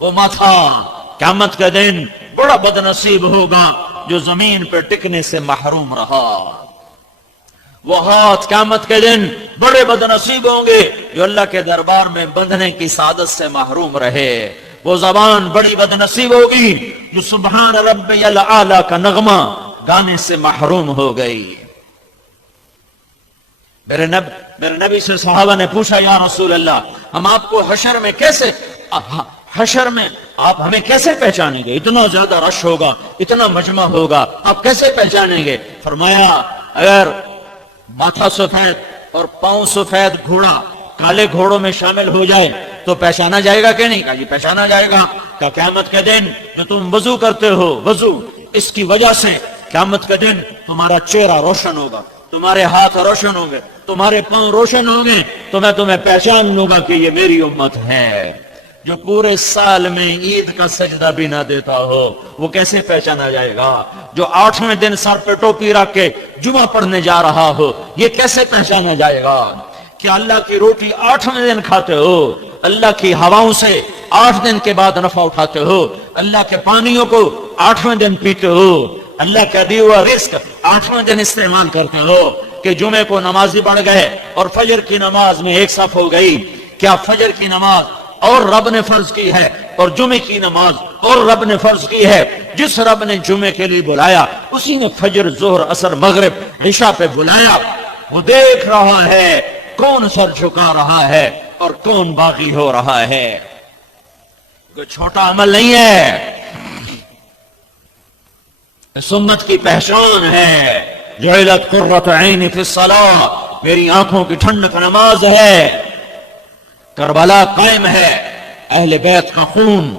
وہ ماتھا قیامت کے دن بڑا بدنصیب ہوگا جو زمین پہ ٹکنے سے محروم رہا. وہ ہاتھ قیامت کے دن بڑے بدنصیب ہوں گے جو اللہ کے دربار میں بندھنے کی سعادت سے محروم رہے. وہ زبان بڑی بدنصیب ہوگی جو سبحان ربی الاعلی کا نغمہ گانے سے محروم ہو گئی. میرے نبی سے صحابہ نے پوچھا یا رسول اللہ ہم آپ کو حشر میں آپ ہمیں کیسے پہچانیں گے؟ اتنا زیادہ رش ہوگا، اتنا مجمع ہوگا، آپ کیسے پہچانیں گے؟ فرمایا اگر ماتھا سفید اور پاؤں سفید گھوڑا کالے گھوڑوں میں شامل ہو جائے تو پہچانا جائے گا کہ نہیں؟ کہا جی پہچانا جائے گا. کہ قیامت کے دن جو تم وضو کرتے ہو، وضو اس کی وجہ سے قیامت کے دن تمہارا چہرہ روشن ہوگا، تمہارے ہاتھ روشن ہوں گے، تمہارے پاؤں روشن ہوں گے تو میں تمہیں پہچان لوں گا کہ یہ میری امت ہے. جو پورے سال میں عید کا سجدہ بھی نہ دیتا ہو وہ کیسے پہچانا جائے گا؟ جو 8ویں دن سر پہ ٹوپی رکھ کے جمعہ پڑھنے جا رہا ہو یہ کیسے پہچانا جائے گا؟ کہ اللہ کی روٹی 8ویں دن کھاتے ہو، اللہ کی ہواؤں سے 8 دن کے بعد نفع اٹھاتے ہو، اللہ کے پانیوں کو 8ویں دن پیتے ہو، اللہ کا دیا ہوا رزق 8ویں دن استعمال کرتے ہو. کہ جمعے کو نمازی بڑھ گئے اور فجر کی نماز میں ایک صف ہو گئی. کیا فجر کی نماز اور رب نے فرض کی ہے اور جمعے کی نماز اور رب نے فرض کی ہے؟ جس رب نے جمعے کے لیے بلایا اسی نے فجر، ظہر، عصر، مغرب، عشاء پہ بلایا. وہ دیکھ رہا ہے کون سر جھکا رہا ہے اور کون باغی ہو رہا ہے. کوئی چھوٹا عمل نہیں ہے، اس امت کی پہچان ہے. جعلت قرۃ عینی فی الصلاۃ، میری آنکھوں کی ٹھنڈک نماز ہے. کربلا قائم ہے، اہل بیت کا خون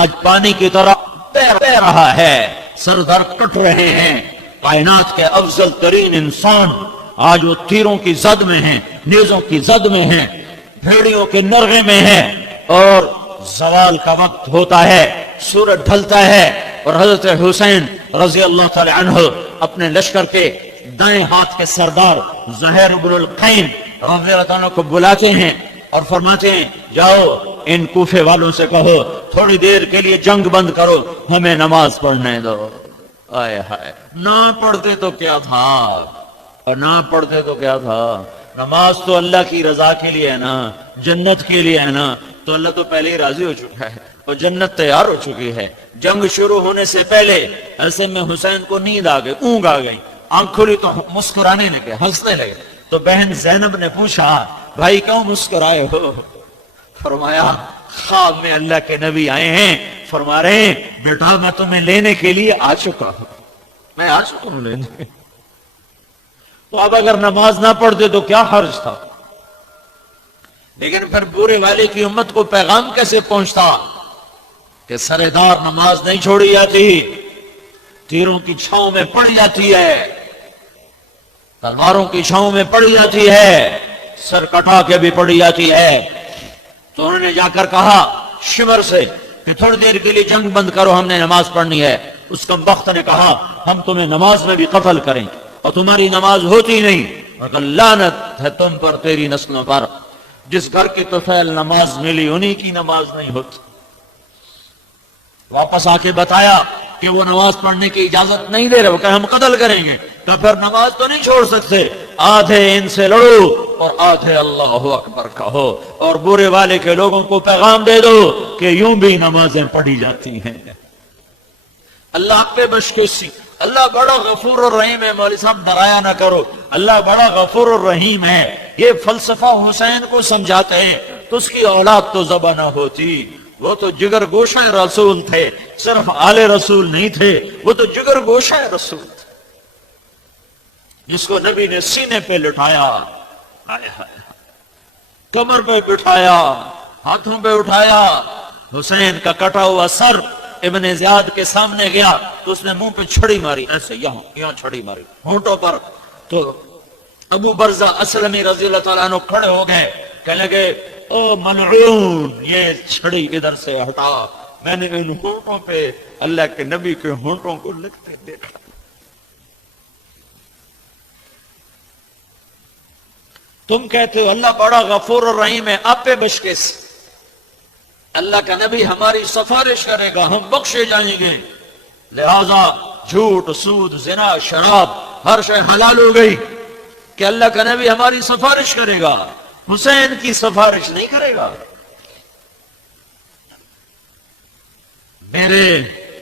آج پانی کی طرح بہہ رہا ہے، سر در کٹ رہے ہیں. کائنات کے افضل ترین انسان آج وہ تیروں کی زد میں ہیں، نیزوں کی زد میں ہیں، بھیڑیوں کے نرغے میں ہیں. اور زوال کا وقت ہوتا ہے، سورج ڈھلتا ہے اور حضرت حسین رضی اللہ تعالی عنہ اپنے لشکر کے دائیں ہاتھ کے سردار زہیر بن القین رضی اللہ عنہ کو بلاتے ہیں اور فرماتے ہیں جاؤ ان کوفے والوں سے کہو تھوڑی دیر کے لیے جنگ بند کرو، ہمیں نماز پڑھنے دو. آئے ہائے، نہ پڑھتے تو کیا تھا، اور نہ پڑھتے تو کیا تھا. نماز تو اللہ کی رضا کے لیے ہے نا، جنت کے لیے ہے نا. تو اللہ تو پہلے ہی راضی ہو چکا ہے اور جنت تیار ہو چکی ہے. جنگ شروع ہونے سے پہلے ایسے میں حسین کو نیند آ گئی، اونگ آ گئی، آنکھ کھلی تو مسکرانے لگے، ہنسنے لگے. تو بہن زینب نے پوچھا بھائی کیوں مسکرائے ہو؟ فرمایا خواب میں اللہ کے نبی آئے ہیں، فرما رہے ہیں بیٹا میں تمہیں لینے کے لیے آ چکا ہوں، میں آ چکا ہوں لینے. تو اب اگر نماز نہ پڑھتے تو کیا حرج تھا؟ لیکن پھر بورے والے کی امت کو پیغام کیسے پہنچتا کہ سردار نماز نہیں چھوڑی جاتی، تیروں کی چھاؤں میں پڑی جاتی ہے، تلواروں کی چھاؤں میں پڑی جاتی ہے، سر کٹا کے بھی پڑی جاتی ہے. تو انہوں نے جا کر کہا شمر سے کہ تھوڑی دیر کے لیے جنگ بند کرو، ہم نے نماز پڑھنی ہے. اس کمبخت نے کہا ہم تمہیں نماز میں بھی قتل کریں اور تمہاری نماز ہوتی نہیں، مگر لعنت ہے تم پر، تیری نسلوں پر. جس گھر کی طفیل نماز ملی انہی کی نماز نہیں ہوتی. واپس آ کے بتایا کہ وہ نماز پڑھنے کی اجازت نہیں دے رہے، وہ کہ ہم قتل کریں گے. تو پھر نماز تو نہیں چھوڑ سکتے، آدھے ان سے لڑو اور آدھے اللہ اکبر کہو اور برے والے کے لوگوں کو پیغام دے دو کہ یوں بھی نمازیں پڑھی جاتی ہیں. اللہ پہ بشکشی، اللہ بڑا غفور الرحیم ہے. مولوی صاحب ڈرایا نہ کرو، اللہ بڑا غفور الرحیم ہے. یہ فلسفہ حسین کو سمجھاتے ہیں تو اس کی اولاد تو ذبح نہ ہوتی. وہ تو جگر گوشہ رسول تھے، صرف آل رسول نہیں تھے، وہ تو جگر گوشہ رسول تھے جس کو نبی نے سینے پہ لٹایا، کمر پہ بٹھایا، ہاتھوں پہ اٹھایا. حسین کا کٹا ہوا سر ابن زیاد کے سامنے گیا تو اس نے منہ پہ چھڑی ماری، ایسے یہاں چھڑی ماری ہونٹوں پر. تو ابو برزہ اسلمی رضی اللہ تعالیٰ عنہ کھڑے ہو گئے، کہنے لگے او ملعون یہ چھڑی ادھر سے ہٹا، میں نے ان ہونٹوں پہ اللہ کے نبی کے ہونٹوں کو لگتے دیکھا. تم کہتے ہو اللہ بڑا غفور الرحیم ہے، آپ پہ بشکش. اللہ کا نبی ہماری سفارش کرے گا، ہم بخشے جائیں گے، لہذا جھوٹ، سود، زنا، شراب ہر شے حلال ہو گئی کہ اللہ کا نبی ہماری سفارش کرے گا، حسین کی سفارش نہیں کرے گا۔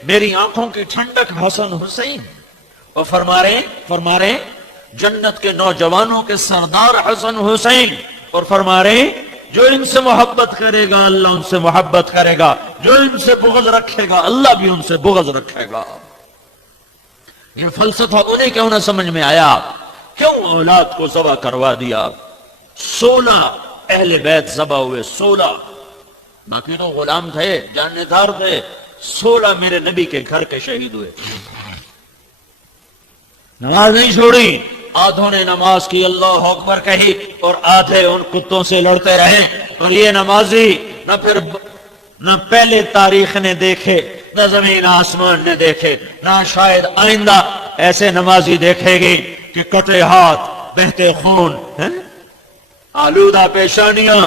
میری آنکھوں کی ٹھنڈک حسن حسین، وہ فرما رہے جنت کے نوجوانوں کے سردار حسن حسین، اور فرما رہے جو ان سے محبت کرے گا اللہ ان سے محبت کرے گا، جو ان سے بغض رکھے گا اللہ بھی ان سے بغض رکھے گا۔ یہ فلسفہ انہیں کیوں نہ سمجھ میں آیا؟ کیوں اولاد کو ذبح کروا دیا؟ 16 اہل بیت ذبح ہوئے، 16، باقی تو غلام تھے، جانبدار تھے، 16 میرے نبی کے گھر کے شہید ہوئے۔ نماز نہیں چھوڑی، آدھوں نے نماز کی اللہ اکبر کہی اور آدھے ان کتوں سے لڑتے رہے، اور یہ نمازی نہ پہلے تاریخ نے دیکھے، نہ زمین آسمان نے دیکھے، نہ شاید آئندہ ایسے نمازی دیکھے گی کہ کٹے ہاتھ، بہتے خون، آلودہ پیشانیاں،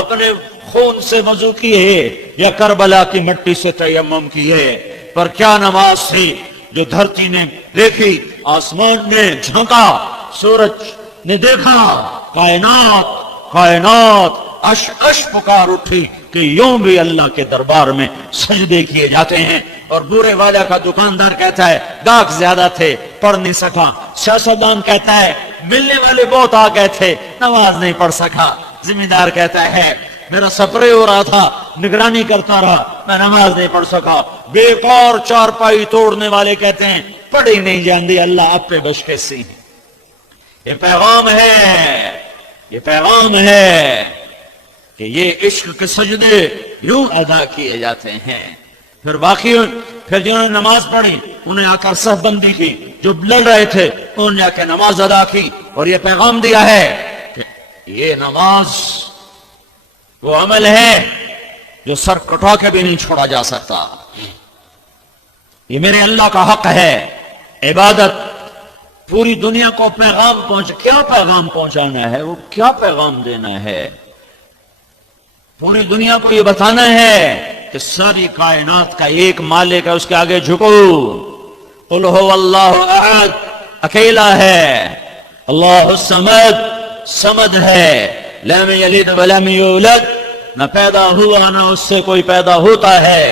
اپنے خون سے وضو کیے یا کربلا کی مٹی سے تیمم کیے، پر کیا نماز تھی جو دھرتی نے دیکھی، آسمان نے جھانکا، سورج نے دیکھا، کائنات اش پکار اٹھی کہ یوں بھی اللہ کے دربار میں سجدے کیے جاتے ہیں۔ اور بورے والا کا دکاندار کہتا ہے گاہک زیادہ تھے پڑھ نہیں سکا، سیاستدان کہتا ہے ملنے والے بہت آ گئے تھے نماز نہیں پڑھ سکا، ذمہ دار کہتا ہے میرا سپرے ہو رہا تھا نگرانی کرتا رہا میں نماز نہیں پڑھ سکا، بیکار چارپائی توڑنے والے کہتے ہیں پڑھی نہیں جاندی اللہ آپ پہ بش کے سی۔ یہ پیغام ہے کہ یہ عشق کے سجدے یوں ادا کیے جاتے ہیں۔ پھر جنہوں نے نماز پڑھی انہیں آ کر صف بندی کی، جو لڑ رہے تھے انہوں نے آ کے نماز ادا کی، اور یہ پیغام دیا ہے کہ یہ نماز وہ عمل ہے جو سر کٹا کے بھی نہیں چھوڑا جا سکتا، یہ میرے اللہ کا حق ہے۔ عبادت پوری دنیا کو کیا پیغام پہنچانا ہے، وہ کیا پیغام دینا ہے؟ پوری دنیا کو یہ بتانا ہے کہ ساری کائنات کا ایک مالک ہے، اس کے آگے جھکو۔ قل هو اللہ احد، اکیلا ہے، اللہ الصمد، صمد ہے، لم یلد ولم یولد، نہ پیدا ہوا نہ اس سے کوئی پیدا ہوتا ہے،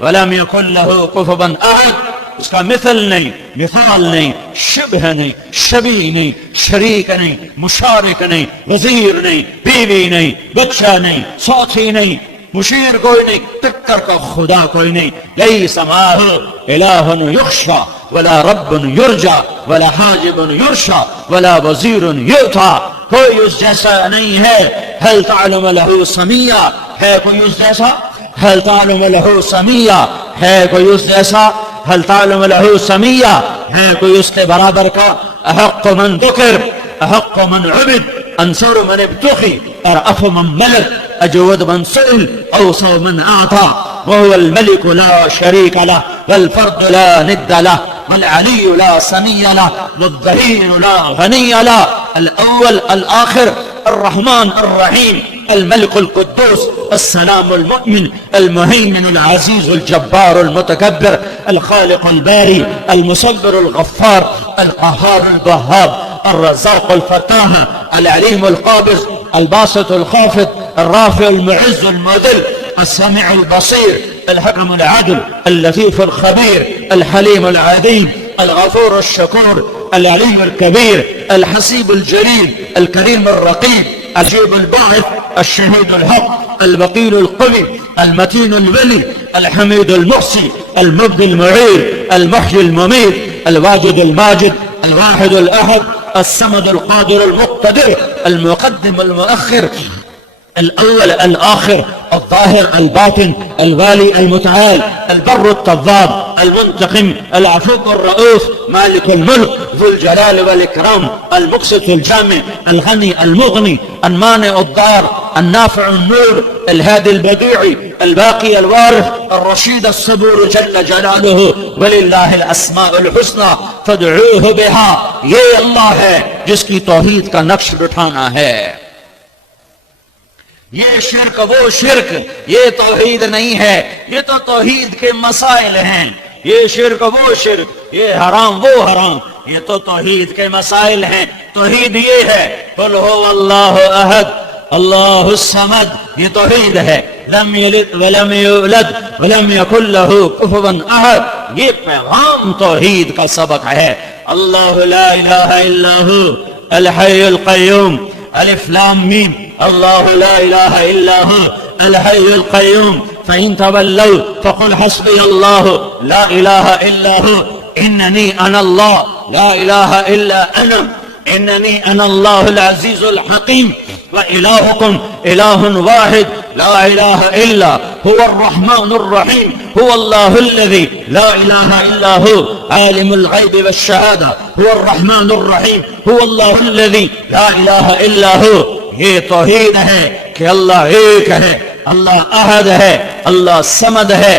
ولم یکن لہ کفوا احد، اس کا مثل نہیں، مثال نہیں، شبہ نہیں، شبیہ نہیں، شریک نہیں، مشارک نہیں، وزیر نہیں، بیوی نہیں، بچہ نہیں، ساتھی نہیں، مشیر کوئی نہیں، ٹکر کا خدا کوئی نہیں، لیس معہ الہ یخشی ولا رب یرجا ولا حاجب یرشا ولا وزیر یؤتی، کوئی اس جیسا نہیں ہے۔ هل تعلم له سمیہ، ہے کوئی اس جیسا؟ هل تعلم له سمیہ، ہے کوئی اس جیسا؟ هل تعلم له سمیہ، ہے کوئی اس کے برابر کا؟ احق من ذکر، احق من عبد، انصر من ابتغي، ارأف من ملك، اجود من سئل، اوصى من اعطى، وهو الملك لا شريك له، والفرد لا ند له، والعلي لا سني له، والظهير لا غني له، الاول الاخر، الرحمن الرحيم، الملك القدوس، السلام المؤمن، المهيمن العزيز الجبار المتكبر، الخالق الباري، المصبر الغفار، القهار الوهاب، الرزاق الفتاح، العليم القابض، الباسط الخافض، الرافع المعز المذل، السميع البصير، الحكم العدل، اللطيف الخبير، الحليم العظيم، الغفور الشكور، العلي الكبير، الحسيب الجليل، الكريم الرقيب، عجيب الباعث، الشهيد الحق، الوكيل القوي، المتين الولي، الحميد المحصي، المبدي المعير، المحيي المميت، الواجد الماجد، الواحد الأحد، الصمد القادر المقتدر، المقدم المؤخر، الأول الآخر، الظاهر الباطن، الوالي المتعال، البر التواب، المنتقم، العفو الرؤوف، مالك الملك، ذو الجلال والإكرام، المقسط الجامع، الغني المغني، المانع الضار، النافع النور، الهادي البديع، الباقي الوارث، الرشيد الصبور جل جلاله، ولله الأسماء الحسنى فادعوه بها۔ یہ اللہ ہے جس کی توحید کا نقش بٹھانا ہے، یہ شرک وہ شرک، یہ توحید نہیں ہے، یہ تو توحید کے مسائل ہیں. یہ شرک وہ شرک، یہ حرام وہ حرام، یہ تو توحید کے مسائل ہیں. توحید یہ ہے قل هو اللہ احد اللہ الصمد، یہ توحید ہے. لم یلد ولم یولد ولم یکن له کفوا احد، یہ پیغام توحید کا سبق ہے. اللہ لا الہ الا هو الحی القیوم الف لام میم، اللہ لا الہ الا هو الحی القیوم فإن تولوا فقل حسبي الله لا إله إلا هو إنني أنا الله لا إله إلا أنا إنني أنا الله العزيز الحكيم وإلهكم إله واحد لا إله إلا هو الرحمن الرحيم هو الله الذي لا إله إلا هو عالم الغيب والشهادة هو الرحمن الرحيم هو الله الذي لا إله إلا هو. یہ توحید ہے کہ اللہ ایک ہے، اللہ احد ہے، اللہ سمد ہے.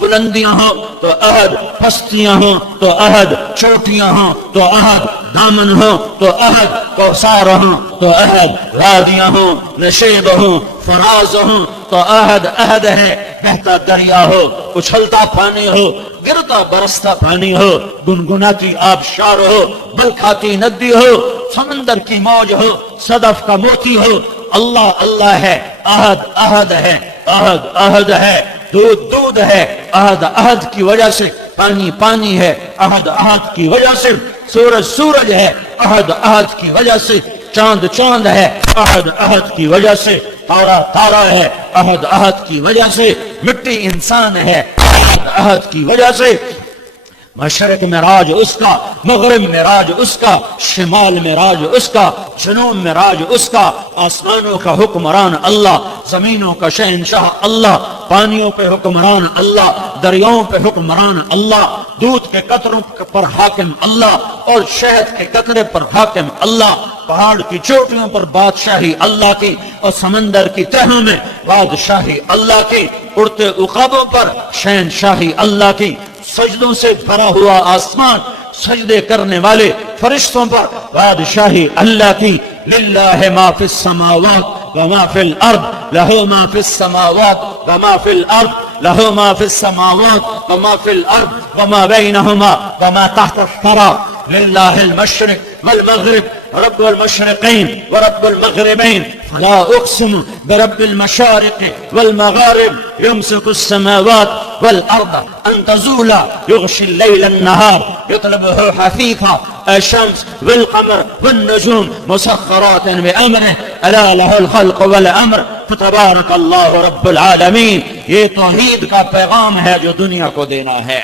بلندیاں ہوں تو احد، پستیاں ہوں تو احد، چوٹیاں ہوں تو احد، دامن ہوں تو احد، کوثر ہوں تو احد، وادیاں ہوں، نشیب ہوں، فراز ہوں تو احد احد ہے. بہتا دریا ہو، اچھلتا پانی ہو، گرتا برستا پانی ہو، گنگناتی آبشار ہو، بلکھاتی ندی ہو، سمندر کی موج ہو، صدف کا موتی ہو، اللہ اللہ ہے. احد احد ہے، احد احد ہے. دودھ دودھ ہے، احد احد کی وجہ سے. پانی پانی ہے، احد احد کی وجہ سے. سورج سورج ہے، احد احد کی وجہ سے. چاند چاند ہے، احد احد کی وجہ سے. تارا تارا ہے، احد احد کی وجہ سے. مٹی انسان ہے، احد احد کی وجہ سے. مشرق میں راج اس کا، مغرب میں راج اس کا، شمال میں راج اس کا، جنوب میں راج اس کا. آسمانوں کا حکمران اللہ، زمینوں کا شہنشاہ اللہ، پانیوں پہ حکمران اللہ، دریاؤں پہ حکمران اللہ، دودھ کے قطروں پر حاکم اللہ اور شہد کے قطرے پر حاکم اللہ. پہاڑ کی چوٹیوں پر بادشاہی اللہ کی اور سمندر کی تہوں میں بادشاہی اللہ کی. اڑتے عقابوں پر شہنشاہی اللہ کی. سجدوں سے بھرا ہوا آسمان، سجدے کرنے والے فرشتوں پر بادشاہی اللہ کی. للہ ما فی السماوات وما فی الارض لہ ما فی السماوات وما فی الارض لہ ما فی السماوات وما فی الارض وما بینہما وما تحت الثری. للہ المشرق والمغرب رب المشرقین ورب المغربین فلا اقسم برب المشارق والمغارب يمسك السماوات والارض ان تزولا يغشي الليل النهار يطلبه حثيثا الشمس والقمر والنجوم مسخرات بامره الا له الخلق والامر فتبارك الله رب العالمین. یہ توحید کا پیغام ہے جو دنیا کو دینا ہے.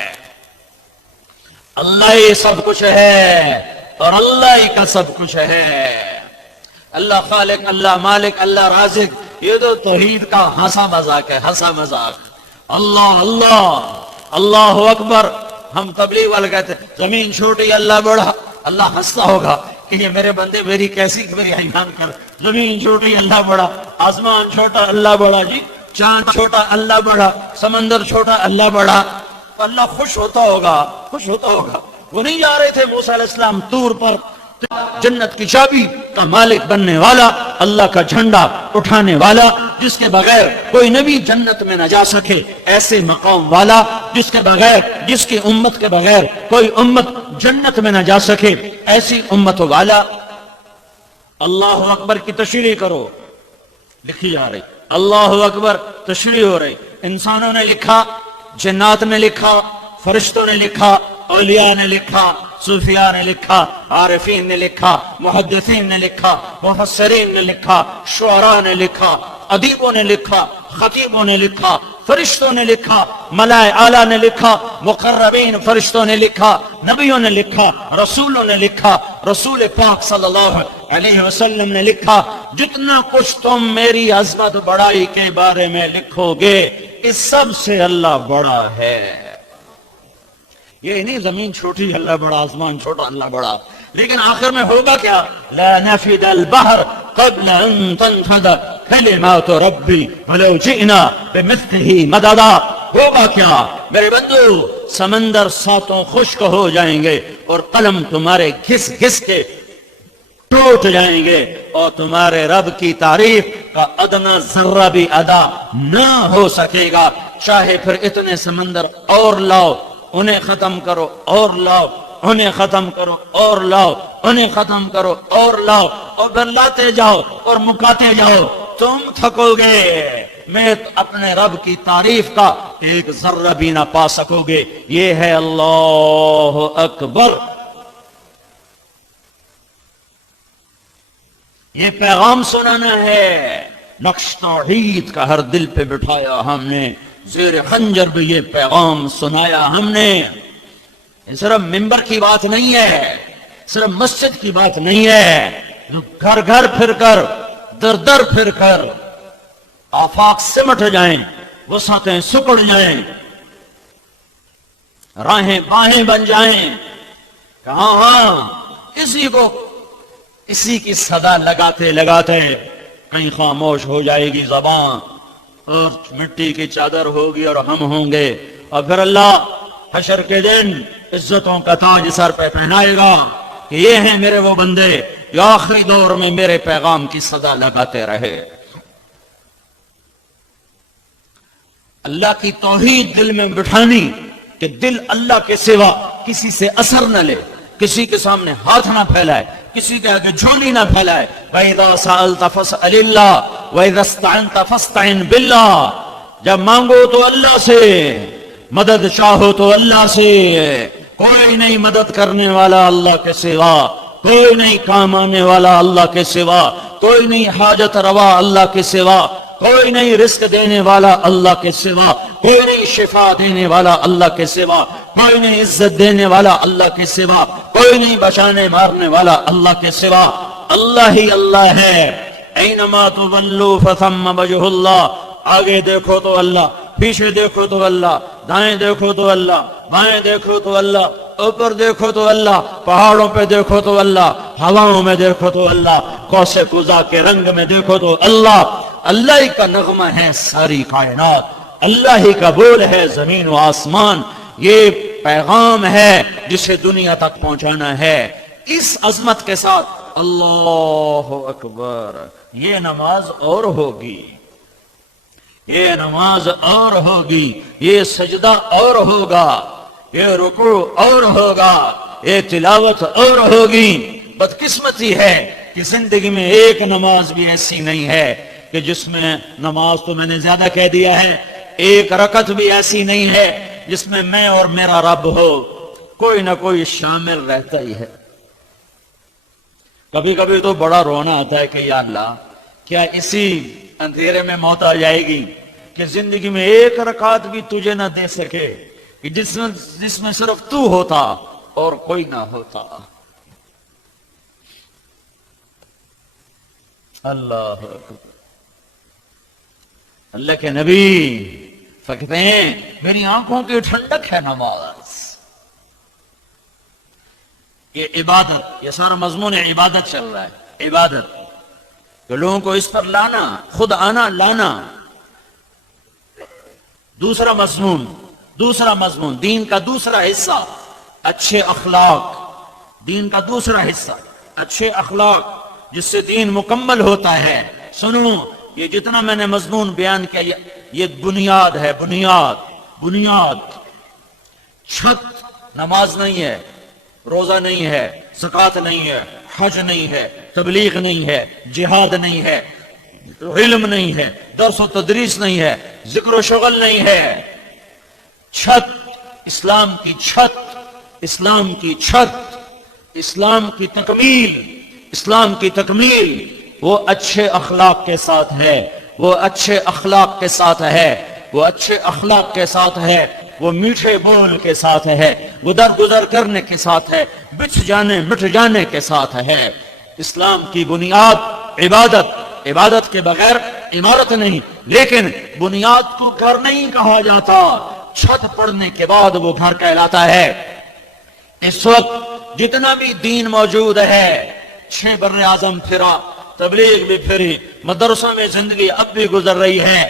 اللہ ہی سب کچھ ہے اور اللہ ہی کا سب کچھ ہے. اللہ خالق، اللہ مالک، اللہ رازق، یہ تو توحید کا ہنسا مذاق ہے، ہنسا مذاق. اللہ اللہ اللہ اکبر. ہم تبلیغ والے کہتے ہیں زمین چھوٹی اللہ بڑا. اللہ ہنستا ہوگا کہ یہ میرے بندے میری کیسی میری ایمان کر. زمین چھوٹی اللہ بڑا، آسمان چھوٹا اللہ بڑا. جی چاند چھوٹا اللہ بڑا، سمندر چھوٹا اللہ بڑا. اللہ خوش ہوتا ہوگا، خوش ہوتا ہوگا. وہ نہیں جا رہے تھے موسیٰ علیہ السلام طور پر، جنت کی چابی کا مالک بننے والا، اللہ کا جھنڈا اٹھانے والا، جس کے بغیر کوئی نبی جنت میں نہ جا سکے، ایسے مقام والا جس کے بغیر، جس کی امت کے بغیر کوئی امت جنت میں نہ جا سکے، ایسی امت والا. اللہ اکبر کی تشریح کرو، لکھی جا رہی. اللہ اکبر تشریح ہو رہی. انسانوں نے لکھا، جنات نے لکھا، فرشتوں نے لکھا، اولیاء نے لکھا، صوفیاء نے لکھا، عارفین نے لکھا، محدثین نے لکھا، مفسرین نے لکھا، شعراء نے لکھا، ادیبوں نے لکھا، خطیبوں نے لکھا، فرشتوں نے لکھا، ملائے اعلیٰ نے لکھا، مقربین فرشتوں نے لکھا، نبیوں نے لکھا، رسولوں نے لکھا، رسول پاک صلی اللہ علیہ وسلم نے لکھا. جتنا کچھ تم میری عظمت بڑائی کے بارے میں لکھو گے، اس سب سے اللہ بڑا ہے. یہ نہیں زمین چھوٹی اللہ بڑا، آسمان چھوٹا اللہ بڑا. لیکن آخر میں ہوگا کیا؟ لا نفد البحر قبل ان تنفد کلمات ربی ولو جئنا بمثلہ مددا. ہوگا کیا میرے بندو؟ سمندر ساتوں خشک ہو جائیں گے اور قلم تمہارے گھس گھس کے ٹوٹ جائیں گے اور تمہارے رب کی تعریف کا ادنا ذرہ بھی ادا نہ ہو سکے گا، چاہے پھر اتنے سمندر اور لاؤ، انہیں ختم کرو اور لاؤ، انہیں ختم کرو اور لاؤ، انہیں ختم کرو اور لاؤ، اور پھر لاتے جاؤ اور مکاتے جاؤ، تم تھکو گے، میں اپنے رب کی تعریف کا ایک ذرہ بھی نہ پا سکو گے۔ یہ ہے اللہ اکبر۔ یہ پیغام سنانا ہے، نقش توحید کا ہر دل پہ بٹھایا ہم نے، زیر خنجر بھی یہ پیغام سنایا ہم نے۔ یہ صرف ممبر کی بات نہیں ہے، صرف مسجد کی بات نہیں ہے، جو گھر گھر پھر کر، در در پھر کر آفاق سمٹ جائیں، وسعتیں سکڑ جائیں، راہیں باہیں بن جائیں، کہاں ہاں اسی کی صدا لگاتے لگاتے کہیں خاموش ہو جائے گی زبان، اور مٹی کی چادر ہوگی اور ہم ہوں گے، اور پھر اللہ حشر کے دن عزتوں کا تاج سر پہ پہنائے گا کہ یہ ہیں میرے وہ بندے جو آخری دور میں میرے پیغام کی صدا لگاتے رہے۔ اللہ کی توحید دل میں بٹھانی کہ دل اللہ کے سوا کسی سے اثر نہ لے، کسی کے سامنے ہاتھ نہ پھیلائے، کسی کے آگے جھولی نہ پھیلائے۔ وَإِذَا سَأَلْتَ فَاسْأَلِ اللَّهَ وَإِذَا اسْتَعَنْتَ فَاسْتَعِنْ بِاللَّهِ، جب مانگو تو اللہ سے، مدد چاہو تو اللہ سے، کوئی نہیں مدد کرنے والا اللہ کے سوا، کوئی نہیں کام آنے والا اللہ کے سوا، کوئی نہیں حاجت روا اللہ کے سوا، کوئی نہیں رزق دینے والا اللہ کے سوا، کوئی نہیں شفا دینے والا اللہ کے سوا، کوئی نہیں عزت دینے والا اللہ کے سوا، کوئی نہیں بچانے مارنے والا اللہ کے سوا، اللہ ہی اللہ ہے۔ اینما تولوا فثم وجہ اللہ، آگے دیکھو تو اللہ، پیچھے دیکھو تو اللہ، دائیں دیکھو تو اللہ، بائیں دیکھو تو اللہ، اوپر دیکھو تو اللہ، پہاڑوں پہ دیکھو تو اللہ، ہواؤں میں دیکھو تو اللہ، کوسے قزح کے رنگ میں دیکھو تو اللہ۔ اللہ ہی کا نغمہ ہے ساری کائنات، اللہ ہی کا بول ہے زمین و آسمان۔ یہ پیغام ہے جسے دنیا تک پہنچانا ہے۔ اس عظمت کے ساتھ اللہ اکبر، یہ نماز اور ہوگی، یہ نماز اور ہوگی، یہ سجدہ اور ہوگا، یہ رکوع اور ہوگا، یہ تلاوت اور ہوگی۔ بدقسمتی ہے کہ زندگی میں ایک نماز بھی ایسی نہیں ہے کہ جس میں، نماز تو میں نے زیادہ کہہ دیا ہے، ایک رکعت بھی ایسی نہیں ہے جس میں میں اور میرا رب ہو، کوئی نہ کوئی شامل رہتا ہی ہے۔ کبھی کبھی تو بڑا رونا آتا ہے کہ یا اللہ، کیا اسی اندھیرے میں موت آ جائے گی کہ زندگی میں ایک رکعت بھی تجھے نہ دے سکے، کہ جس میں صرف تو ہوتا اور کوئی نہ ہوتا۔ اللہ اکبر۔ اللہ کے نبی کہتے ہیں میری آنکھوں کی ٹھنڈک ہے نماز، یہ عبادت، یہ سارا مضمون عبادت چل رہا ہے، عبادت کہ لوگوں کو اس پر لانا، خود آنا لانا۔ دوسرا مضمون دین کا دوسرا حصہ اچھے اخلاق، دین کا دوسرا حصہ اچھے اخلاق، جس سے دین مکمل ہوتا ہے۔ سنو، یہ جتنا میں نے مضمون بیان کیا یہ بنیاد ہے، بنیاد۔ چھت نماز نہیں ہے، روزہ نہیں ہے، زکوٰۃ نہیں ہے، حج نہیں ہے، تبلیغ نہیں ہے، جہاد نہیں ہے، علم نہیں ہے، درس و تدریس نہیں ہے، ذکر و شغل نہیں ہے۔ چھت، اسلام کی چھت، اسلام کی چھت، اسلام کی تکمیل، اسلام کی تکمیل وہ اچھے اخلاق کے ساتھ ہے، وہ اچھے اخلاق کے ساتھ ہے، وہ اچھے اخلاق کے ساتھ ہے، وہ میٹھے بول کے ساتھ ہے، وہ درگزر کرنے کے ساتھ ہے، بچ جانے مٹ جانے کے ساتھ ہے۔ اسلام کی بنیاد عبادت، عبادت کے بغیر عمارت نہیں، لیکن بنیاد کو گھر نہیں کہا جاتا، چھت پڑنے کے بعد وہ گھر کہلاتا ہے۔ اس وقت جتنا بھی دین موجود ہے، 6 بر اعظم پھرا، تبلیغ بھی پھری، مدرسوں میں زندگی اب بھی گزر رہی ہے،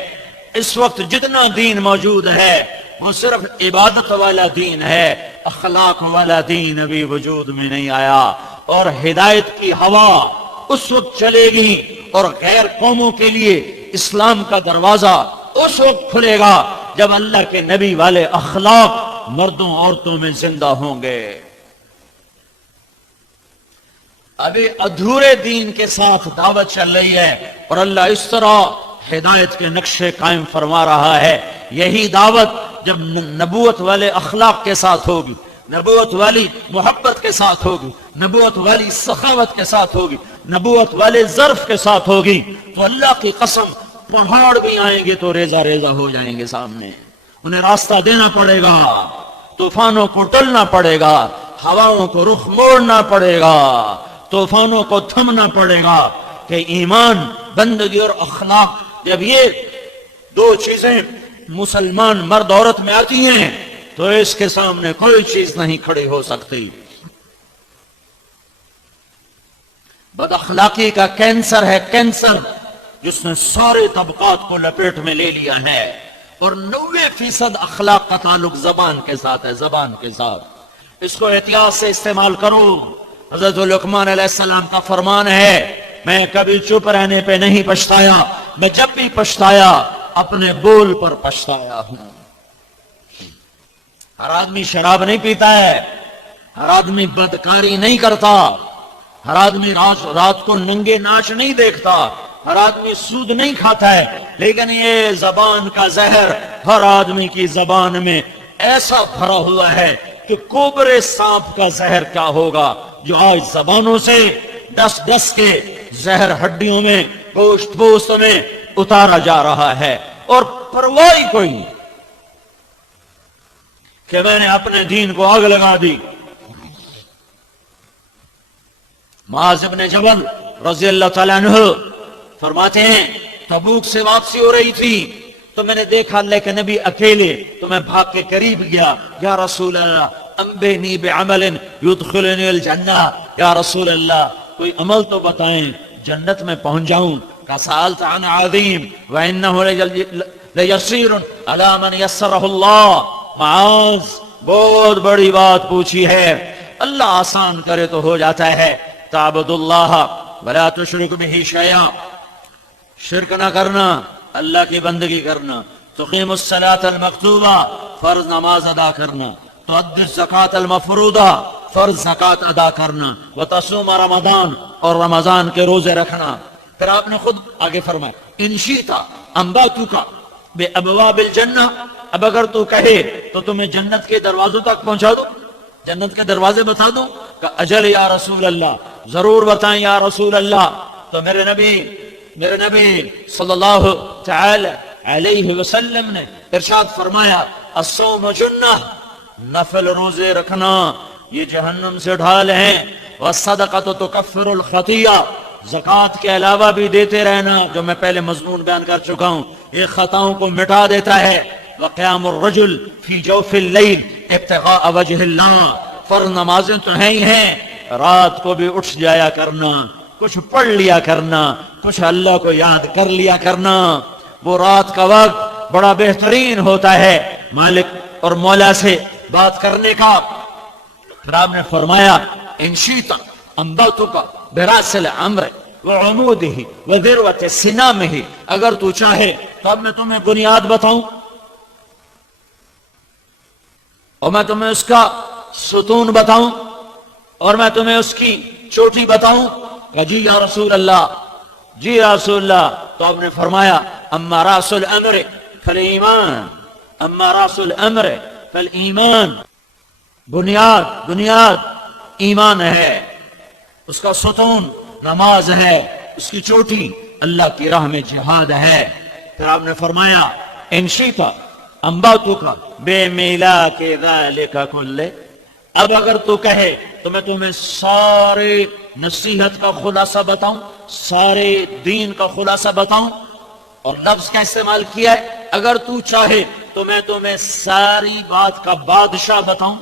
اس وقت جتنا دین موجود ہے وہ صرف عبادت والا دین ہے، اخلاق والا دین ابھی وجود میں نہیں آیا۔ اور ہدایت کی ہوا اس وقت چلے گی، اور غیر قوموں کے لیے اسلام کا دروازہ اس وقت کھلے گا جب اللہ کے نبی والے اخلاق مردوں عورتوں میں زندہ ہوں گے۔ ابھی ادھورے دین کے ساتھ دعوت چل رہی ہے، اور اللہ اس طرح ہدایت کے نقشے قائم فرما رہا ہے۔ یہی دعوت جب نبوت والے اخلاق کے ساتھ ہوگی، نبوت والی محبت کے ساتھ ہوگی، نبوت والی سخاوت کے ساتھ ہوگی، نبوت والے ظرف کے ساتھ ہوگی، تو اللہ کی قسم پہاڑ بھی آئیں گے تو ریزہ ریزہ ہو جائیں گے سامنے۔ انہیں راستہ دینا پڑے گا، طوفانوں کو ٹلنا پڑے گا، ہواؤں کو رخ موڑنا پڑے گا، طوفانوں کو تھمنا پڑے گا، کہ ایمان، بندگی اور اخلاق جب یہ دو چیزیں مسلمان مرد عورت میں آتی ہیں تو اس کے سامنے کوئی چیز نہیں کھڑی ہو سکتی۔ بد اخلاقی کا کینسر ہے، کینسر جس نے سارے طبقات کو لپیٹ میں لے لیا ہے، اور 90% اخلاق کا تعلق زبان کے ساتھ ہے، زبان کے ساتھ۔ اس کو احتیاط سے استعمال کرو۔ حضرت لقمان علیہ السلام کا فرمان ہے، میں کبھی چپ رہنے پہ نہیں پچھتایا، میں جب بھی پچھتایا اپنے بول پر پچھتایا ہوں۔ ہر آدمی شراب نہیں پیتا ہے، ہر آدمی بدکاری نہیں کرتا، ہر آدمی رات کو ننگے ناچ نہیں دیکھتا، ہر آدمی سود نہیں کھاتا ہے، لیکن یہ زبان کا زہر ہر آدمی کی زبان میں ایسا بھرا ہوا ہے کہ کوبرے سانپ کا زہر کیا ہوگا، جو آج زبانوں سے ڈس ڈس کے زہر ہڈیوں میں، گوشت پوست میں اتارا جا رہا ہے، اور پرواہ کوئی نہیں کہ میں نے اپنے دین کو آگ لگا دی۔ معاذ بن جبل رضی اللہ تعالیٰ عنہ فرماتے ہیں، تبوک سے واپسی ہو رہی تھی تو میں نے دیکھا اللہ کے نبی اکیلے، تو میں بھاگ کے قریب گیا، یا رسول اللہ انبئنی بعمل یدخلنی الجنہ، یا رسول اللہ کوئی عمل تو بتائیں جنت میں پہنچ جاؤں۔ سألت عن عظیم وإنه لیسیر علی من یسرہ اللہ، معاذ بہت بڑی بات پوچھی ہے، اللہ آسان کرے تو ہو جاتا ہے۔ تعبد اللہ ولا تشرک بہ شیئا، شرک نہ کرنا، اللہ کی بندگی کرنا، تقیم الصلاۃ المکتوبہ، فرض نماز ادا کرنا، تؤدی الزکاۃ المفروضہ، فرض زکات ادا کرنا، وتصوم رمضان، اور رمضان کے روزے رکھنا۔ پھر آپ نے خود آگے فرمایا، ان شئت انبأتک بابواب الجنہ، اب اگر تو کہے تو تمہیں جنت کے دروازوں تک پہنچا دوں، جنت کے دروازے بتا دوں؟ کہ اجل یا رسول اللہ، ضرور بتائیں یا رسول اللہ۔ تو میرے نبی صلی اللہ تعالی علیہ وسلم نے ارشاد فرمایا، الصوم جنہ، نفل روزے رکھنا یہ جہنم سے ڈھال ہیں، والصدقۃ تکفر الخطیہ، زکوٰۃ کے علاوہ بھی دیتے رہنا، جو میں پہلے مضمون بیان کر چکا ہوں، یہ خطاؤں کو مٹا دیتا ہے۔ وقیام الرجل فی جوف اللیل ابتغاء وجہ اللہ، فرض نمازیں تو ہیں ہی ہیں، رات کو بھی اٹھ جایا کرنا، کچھ پڑھ لیا کرنا، کچھ اللہ کو یاد کر لیا کرنا۔ وہ رات کا وقت بڑا بہترین ہوتا ہے مالک اور مولا سے بات کرنے کا۔ پھر آپ نے فرمایا، ان شئت انبأتک براس الامر وعمودہ وذروۃ سنامہ، اگر تو چاہے تو اب میں تمہیں بنیاد بتاؤں اور میں تمہیں اس کا ستون بتاؤں اور میں تمہیں اس کی چوٹی بتاؤں؟ کہ جی یا رسول اللہ، جی یا رسول اللہ۔ تو آپ نے فرمایا، اما راس الامر فالایمان، اما راس الامر فالایمان، بنیاد ایمان ہے، اس کا ستون نماز ہے، اس کی چوٹی اللہ کی راہ میں جہاد ہے۔ پھر آپ نے فرمایا، ان شئت انبأتک بملاک ذلک کلہ، اب اگر تو کہے تو میں تمہیں سارے نصیحت کا خلاصہ بتاؤں، سارے دین کا خلاصہ بتاؤں، اور لفظ کا استعمال کیا ہے، اگر تو چاہے تو میں تمہیں ساری بات کا بادشاہ بتاؤں،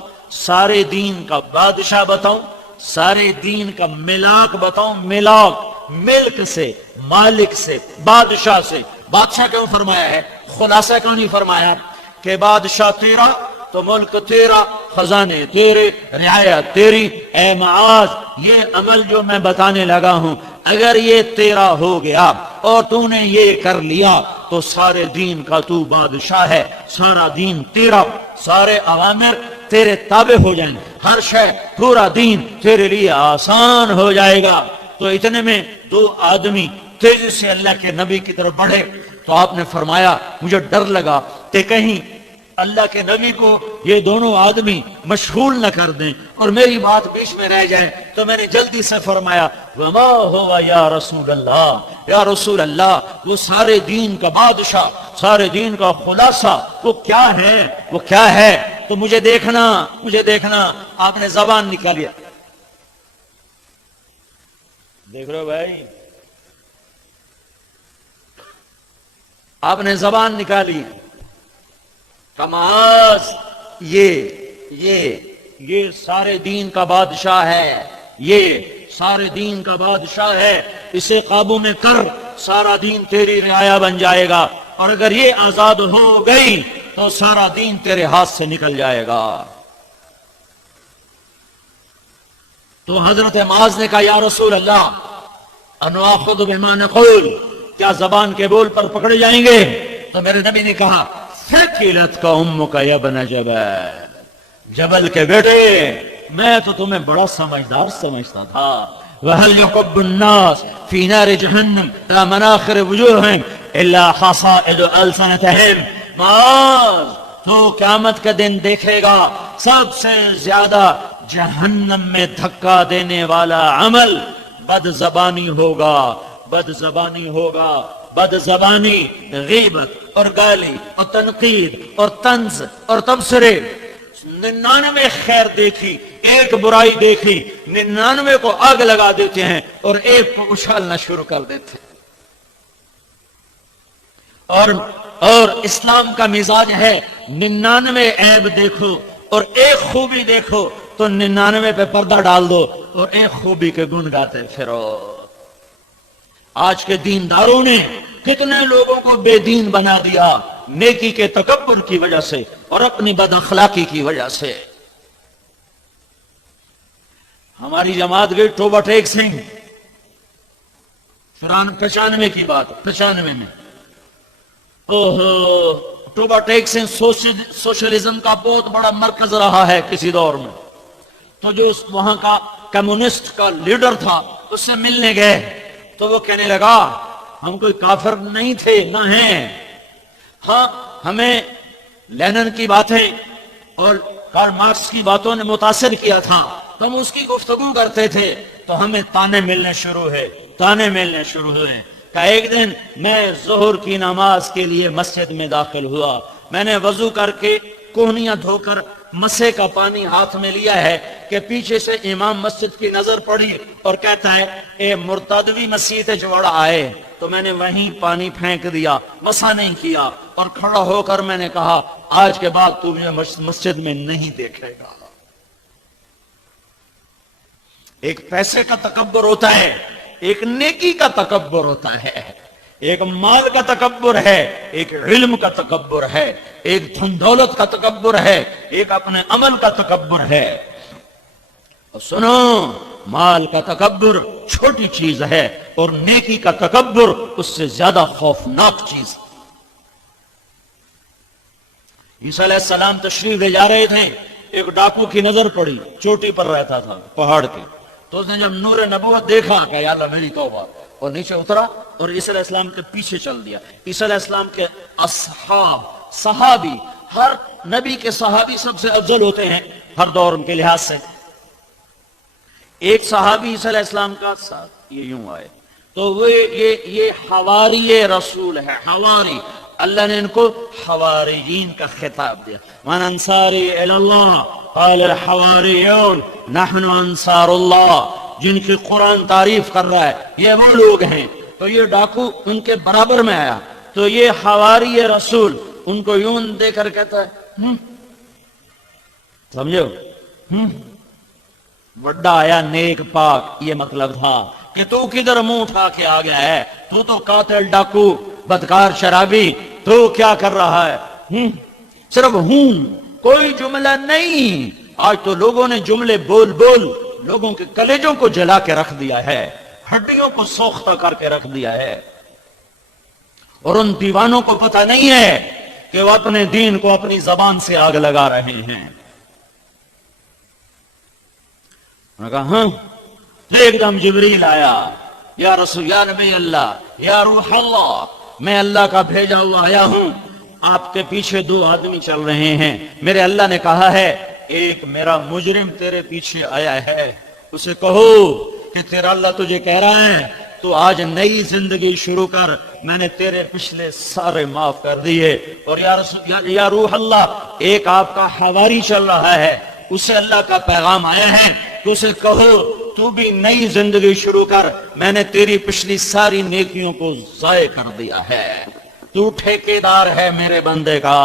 سارے دین کا بادشاہ بتاؤں، سارے دین کا ملاک بتاؤں، ملاک ملک سے، مالک سے، بادشاہ سے۔ بادشاہ کیوں فرمایا ہے؟ خلاصہ کیوں نہیں فرمایا کہ بادشاہ تیرا تو ملک تیرا، خزانے تیرے، رعایت تیری؟ اے معاذ، یہ عمل جو میں بتانے لگا ہوں اگر یہ تیرا ہو گیا اور تو نے یہ کر لیا تو سارے دین کا تو بادشاہ ہے، سارا دین تیرا، سارے اوامر تیرے تابع ہو جائیں، ہر شے پورا دین تیرے لیے آسان ہو جائے گا۔ تو اتنے میں دو آدمی تیزی سے اللہ کے نبی کی طرف بڑھے، تو آپ نے فرمایا مجھے ڈر لگا کہ کہیں اللہ کے نبی کو یہ دونوں آدمی مشغول نہ کر دیں اور میری بات بیچ میں رہ جائے، تو میں نے جلدی سے فرمایا وما ہوا یا رسول اللہ، یا رسول اللہ وہ سارے دین کا بادشاہ، سارے دین کا خلاصہ وہ کیا ہے، وہ کیا ہے؟ تو مجھے دیکھنا۔ آپ نے زبان نکالیا، دیکھ رہے ہو بھائی، آپ نے زبان نکالی، کماز یہ سارے دین کا بادشاہ ہے، یہ سارے دین کا بادشاہ ہے، اسے قابو میں کر، سارا دین تیری رعایا بن جائے گا، اور اگر یہ آزاد ہو گئی تو سارا دین تیرے ہاتھ سے نکل جائے گا۔ تو حضرت معاذ نے کہا یا رسول اللہ انواخذ بما نقول، کیا زبان کے بول پر پکڑے جائیں گے؟ تو میرے نبی نے کہا ثقلت کا امک یا ابن جبل کے بیٹے، میں تو تمہیں بڑا سمجھدار سمجھتا تھا۔ وَهَلْ يُكَبُّ النَّاسِ فِي نَارِ جَهَنَّمَ عَلَى مَنَاخِرِ وُجُوهِهِمْ إِلَّا حَصَائِدُ أَلْسِنَتِهِمْ، معاذ تو قیامت کا دن دیکھے گا سب سے زیادہ جہنم میں دھکا دینے والا عمل بد زبانی ہوگا، بد زبانی ہوگا، بد زبانی، غیبت اور گالی اور تنقید اور طنز اور تبصرے۔ 99 خیر دیکھی، ایک برائی دیکھی، 99 کو آگ لگا دیتے ہیں اور ایک کو اچھالنا شروع کر دیتے ہیں۔ اور اسلام کا مزاج ہے 99 عیب دیکھو اور ایک خوبی دیکھو تو 99 پہ پردہ ڈال دو اور ایک خوبی کے گن گاتے پھرو۔ آج کے دینداروں نے کتنے لوگوں کو بے دین بنا دیا، نیکی کے تکبر کی وجہ سے اور اپنی بد اخلاقی کی وجہ سے۔ ہماری جماعت گئی ٹوبہ ٹیک سنگھ، 95 کی بات، 95 میں ٹوبہ ٹیک سنگھ سوشلزم کا بہت بڑا مرکز رہا ہے کسی دور میں۔ تو جو وہاں کا کمیونسٹ کا لیڈر تھا اس سے ملنے گئے تو وہ کہنے لگا ہم کوئی کافر نہیں تھے، نہ ہیں، ہاں ہمیں لینن کی باتیں اور کارل مارکس کی باتوں نے متاثر کیا تھا، تو ہم اس کی گفتگو کرتے تھے تو ہمیں تانے ملنے شروع ہوئے۔ کہ ایک دن میں ظہر کی نماز کے لیے مسجد میں داخل ہوا، میں نے وضو کر کے کوہنیاں دھو کر مسے کا پانی ہاتھ میں لیا ہے کہ پیچھے سے امام مسجد کی نظر پڑی اور کہتا ہے اے مرتدوی مسیح جوڑا آئے، تو میں نے وہیں پانی پھینک دیا، مسا نہیں کیا، اور کھڑا ہو کر میں نے کہا آج کے بعد تو مجھے مسجد میں نہیں دیکھے گا۔ ایک پیسے کا تکبر ہوتا ہے، ایک نیکی کا تکبر ہوتا ہے، ایک مال کا تکبر ہے، ایک علم کا تکبر ہے، ایک دھن دولت کا تکبر ہے، ایک اپنے عمل کا تکبر ہے۔ اور سنو، مال کا تکبر چھوٹی چیز ہے اور نیکی کا تکبر اس سے زیادہ خوفناک چیز۔ عیسیٰ علیہ السلام تشریف لے جا رہے تھے، ایک ڈاکو کی نظر پڑی، چوٹی پر رہتا تھا پہاڑ کے، تو اس نے جب نور نبوت دیکھا کہ یا اللہ میری توبہ، اور نیچے اترا اور عیسیٰ علیہ السلام کے پیچھے چل دیا۔ عیسیٰ علیہ السلام کے اصحاب، صحابی، ہر نبی کے صحابی سب سے افضل ہوتے ہیں ہر دور ان کے لحاظ سے۔ ایک صحابی عیسیٰ علیہ السلام کا ساتھ یہ یوں آئے تو وہ یہ حواری رسول ہے، حواری، اللہ نے ان کو حواریین کا خطاب دیا۔ من انصاری اللہ قال الحواریون نحن انصار اللہ، جن کی قرآن تعریف کر رہا ہے یہ وہ لوگ ہیں۔ تو یہ ڈاکو ان کے برابر میں آیا تو یہ حواری رسول ان کو یوں دے کر کہتا ہے سمجھو بڑا آیا نیک پاک، یہ مطلب تھا کہ تو کدھر منہ اٹھا کے آ گیا ہے، تو قاتل، ڈاکو، بدکار، شرابی، تو کیا کر رہا ہے؟ صرف کوئی جملہ نہیں۔ آج تو لوگوں نے جملے بول لوگوں کے کلیجوں کو جلا کے رکھ دیا ہے۔ ہڈیوں کو سوختہ کر کے رکھ دیا ہے، اور ان دیوانوں کو پتہ نہیں ہے کہ وہ اپنے دین کو اپنی زبان سے آگ لگا رہے ہیں۔ انہوں نے کہا ہاں۔ ایک دم جبریل آیا، یا رسول، یا نبی اللہ، یا روح اللہ، میں اللہ کا بھیجا ہوا آیا ہوں، آپ کے پیچھے دو آدمی چل رہے ہیں، میرے اللہ نے کہا ہے ایک میرا مجرم تیرے پیچھے آیا ہے، اسے کہو کہ تیرا اللہ تجھے کہہ رہا ہے تو آج نئی زندگی شروع کر، میں نے تیرے پچھلے سارے معاف کر دیے۔ اور یا رسول، یا روح اللہ، ایک آپ کا حواری چل رہا ہے، اسے اللہ کا پیغام آیا ہے کہ اسے کہو تو بھی نئی زندگی شروع کر، میں نے تیری پچھلی ساری نیکیوں کو ضائع کر دیا ہے، تو ٹھیکیدار ہے میرے بندے کا،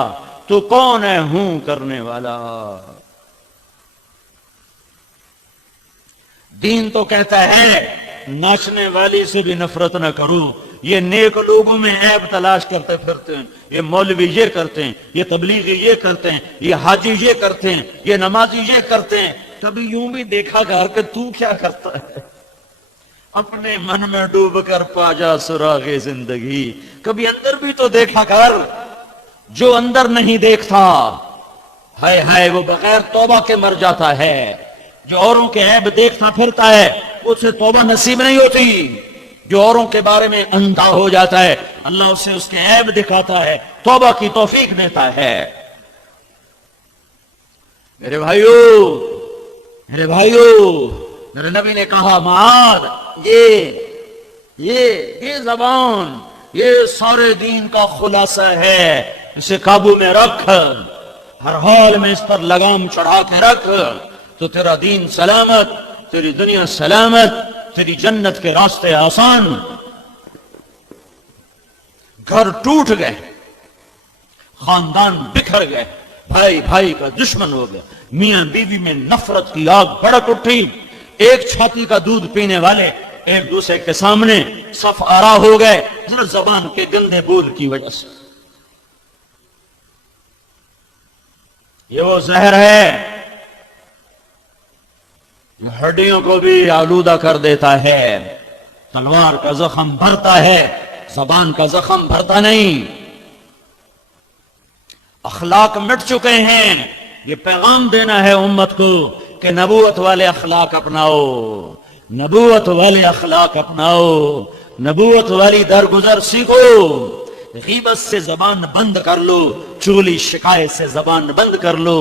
تو کون ہے ہوں کرنے والا۔ دین تو کہتا ہے ناچنے والی سے بھی نفرت نہ کرو۔ یہ نیک لوگوں میں عیب تلاش کرتے پھرتے ہیں، یہ مولوی یہ کرتے ہیں، یہ تبلیغی یہ کرتے ہیں، یہ حاجی یہ کرتے ہیں، یہ نمازی یہ کرتے ہیں۔ کبھی یوں بھی دیکھا کر کہ تو کیا کرتا ہے، اپنے من میں ڈوب کر پا جا سراغ زندگی۔ کبھی اندر بھی تو دیکھا کر، جو اندر نہیں دیکھتا ہائے ہائے وہ بغیر توبہ کے مر جاتا ہے۔ جو اوروں کے عیب دیکھتا پھرتا ہے اسے توبہ نصیب نہیں ہوتی۔ جو اوروں کے بارے میں اندھا ہو جاتا ہے اللہ اسے اس کے عیب دکھاتا ہے، توبہ کی توفیق دیتا ہے۔ میرے بھائیو، میرے نبی نے کہا معاذ، یہ زبان، یہ سارے دین کا خلاصہ ہے، اسے قابو میں رکھ، ہر حال میں اس پر لگام چڑھا کے رکھ، تو تیرا دین سلامت، تیری دنیا سلامت، تیری جنت کے راستے آسان۔ گھر ٹوٹ گئے، خاندان بکھر گئے، بھائی بھائی کا دشمن ہو گیا، میاں بیوی میں نفرت کی آگ بھڑک اٹھی، ایک چھاتی کا دودھ پینے والے ایک دوسرے کے سامنے صف آرا ہو گئے، صرف زبان کے گندے بول کی وجہ سے۔ یہ وہ زہر ہے جو ہڈیوں کو بھی آلودہ کر دیتا ہے۔ تلوار کا زخم بھرتا ہے، زبان کا زخم بھرتا نہیں۔ اخلاق مٹ چکے ہیں، یہ پیغام دینا ہے امت کو کہ نبوت والے اخلاق اپناؤ، نبوت والے اخلاق اپناؤ، نبوت والی درگزر سیکھو۔ غیبت سے زبان بند کر لو، چغلی شکایت سے زبان بند کر لو۔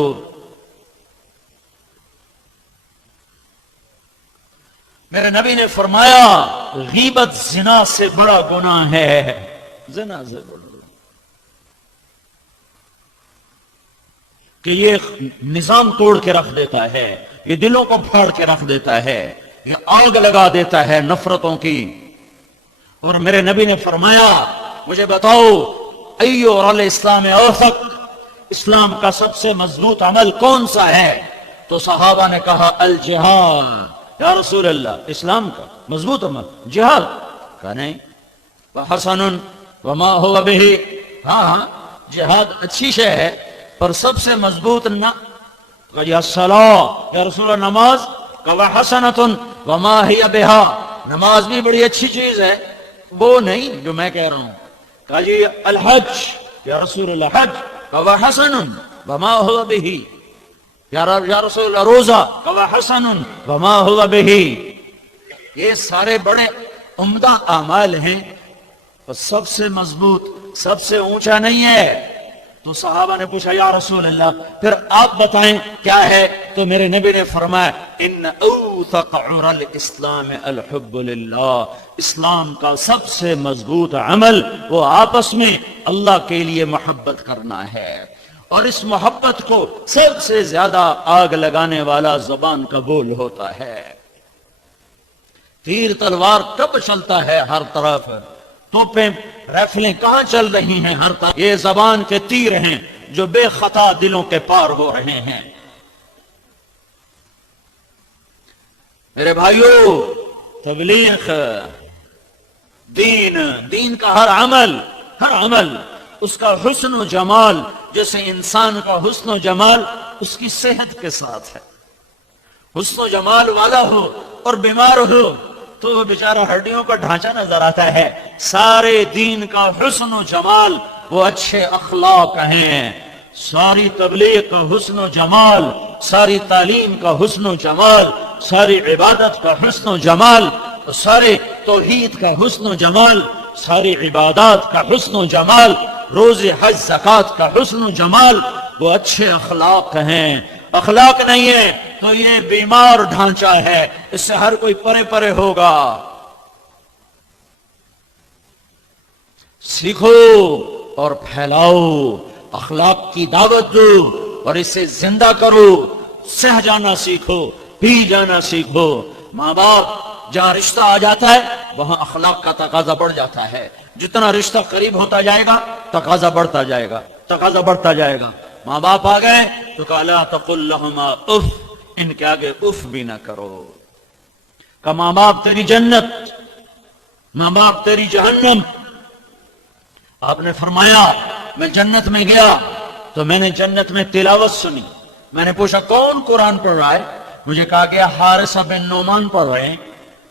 میرے نبی نے فرمایا غیبت زنا سے بڑا گناہ ہے، زنا سے بڑا، کہ یہ نظام توڑ کے رکھ دیتا ہے، یہ دلوں کو پھاڑ کے رکھ دیتا ہے، یہ آگ لگا دیتا ہے نفرتوں کی۔ اور میرے نبی نے فرمایا مجھے بتاؤ ایو الاسلام اوثق، اسلام کا سب سے مضبوط عمل کون سا ہے؟ تو صحابہ نے کہا الجہاد۔ یا رسول اللہ، اسلام کا مضبوط عمل جہاد؟ کہا نہیں۔ وحسن وما هو به، ہاں جہاد اچھی شے ہے پر سب سے مضبوط نہ۔ کہا یا الصلاۃ، یا رسول اللہ نماز؟ کہا وحسنۃ وما هي بها، نماز بھی بڑی اچھی چیز ہے، وہ نہیں جو میں کہہ رہا ہوں۔ کہا جی الحج، یا رسول اللہ حج؟ کہا وحسن وما هو به، یا رسول اللہ روزہ؟ کہا وحسن وما هو به۔ یہ سارے بڑے عمدہ اعمال ہیں اور سب سے مضبوط، سب سے اونچا نہیں ہے۔ تو صحابہ نے پوچھا یا رسول اللہ پھر آپ بتائیں کیا ہے؟ تو میرے نبی نے فرمایا ان اوثق عر الاسلام الحب للہ، اسلام کا سب سے مضبوط عمل وہ آپس میں اللہ کے لیے محبت کرنا ہے، اور اس محبت کو سب سے زیادہ آگ لگانے والا زبان کا بول ہوتا ہے۔ تیر تلوار کب چلتا ہے ہر طرف، توپیں رائفلیں کہاں چل رہی ہیں ہر طرف؟ یہ زبان کے تیر ہیں جو بے خطا دلوں کے پار ہو رہے ہیں۔ میرے بھائیو، تبلیغ، دین کا ہر عمل اس کا حسن و جمال، جیسے انسان کا حسن و جمال اس کی صحت کے ساتھ ہے۔ حسن و جمال والا ہو اور بیمار ہو تو وہ بیچارہ ہڈیوں کا ڈھانچہ نظر آتا ہے. سارے دین کا حسن و جمال وہ اچھے اخلاق ہیں. ساری تبلیغ کا حسن و جمال، ساری تعلیم کا حسن و جمال، ساری عبادت کا حسن و جمال، سارے توحید کا حسن و جمال، ساری عبادات کا حسن و جمال، روزے حج زکوٰۃ کا حسن و جمال وہ اچھے اخلاق ہیں. اخلاق نہیں ہے تو یہ بیمار ڈھانچہ ہے، اس سے ہر کوئی پرے پرے ہوگا. سیکھو اور پھیلاؤ، اخلاق کی دعوت دو اور اسے زندہ کرو. سہ جانا سیکھو، پی جانا سیکھو. ماں باپ جہاں رشتہ آ جاتا ہے وہاں اخلاق کا تقاضا بڑھ جاتا ہے. جتنا رشتہ قریب ہوتا جائے گا تقاضا بڑھتا جائے گا، تقاضا بڑھتا جائے گا. ماں باپ آ گئے تو کہا لا تقل لہما اف، ان کے آگے اف بھی نہ کرو. کہ ماں باپ تیری جنت، ماں باپ تیری جہنم. آپ نے فرمایا میں جنت میں گیا تو میں نے جنت میں تلاوت سنی. میں نے پوچھا کون قرآن پڑھ رہا ہے؟ مجھے کہا گیا حارثہ بن نعمان پڑھ رہے ہیں.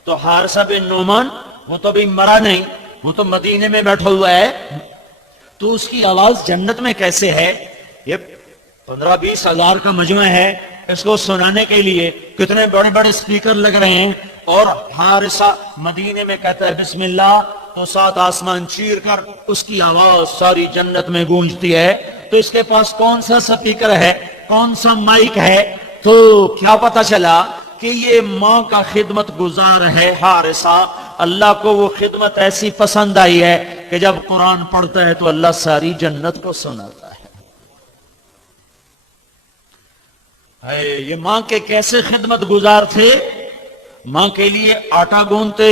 تو حارثہ بن نعمان وہ تو ابھی مرا نہیں، وہ تو مدینے میں بیٹھا ہوا ہے، تو اس کی آواز جنت میں کیسے ہے؟ یہ 15-20 ہزار کا مجمع ہے، اس کو سنانے کے لیے کتنے بڑے بڑے سپیکر لگ رہے ہیں. اور حارثہ مدینے میں کہتا ہے بسم اللہ تو 7 آسمان چیر کر اس کی آواز ساری جنت میں گونجتی ہے. تو اس کے پاس کون سا سپیکر ہے، کون سا مائک ہے؟ تو کیا پتا چلا کہ یہ ماں کا خدمت گزار ہے حارثہ. اللہ کو وہ خدمت ایسی پسند آئی ہے کہ جب قرآن پڑھتا ہے تو اللہ ساری جنت کو سناتا ہے. یہ ماں کے کیسے خدمت گزار تھے؟ ماں کے لیے آٹا گوندتے،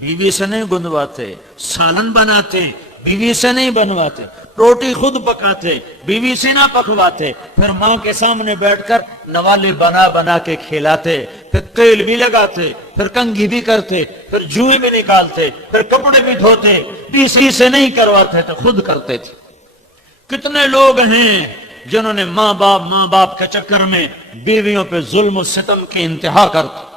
بیوی سے نہیں گندواتے. سالن بناتے، بیوی سے نہیں بنواتے. روٹی خود پکاتے، بیوی سے نہ پکواتے. پھر ماں کے سامنے بیٹھ کر نوالے بنا بنا کے کھلاتے. پھر تیل بھی لگاتے، پھر کنگھی بھی کرتے، پھر جوئیں بھی نکالتے، پھر کپڑے بھی دھوتے. بیوی سے نہیں کرواتے تو خود کرتے تھے. کتنے لوگ ہیں جنہوں نے ماں باپ کے چکر میں بیویوں پہ ظلم و ستم کی انتہا کرتے.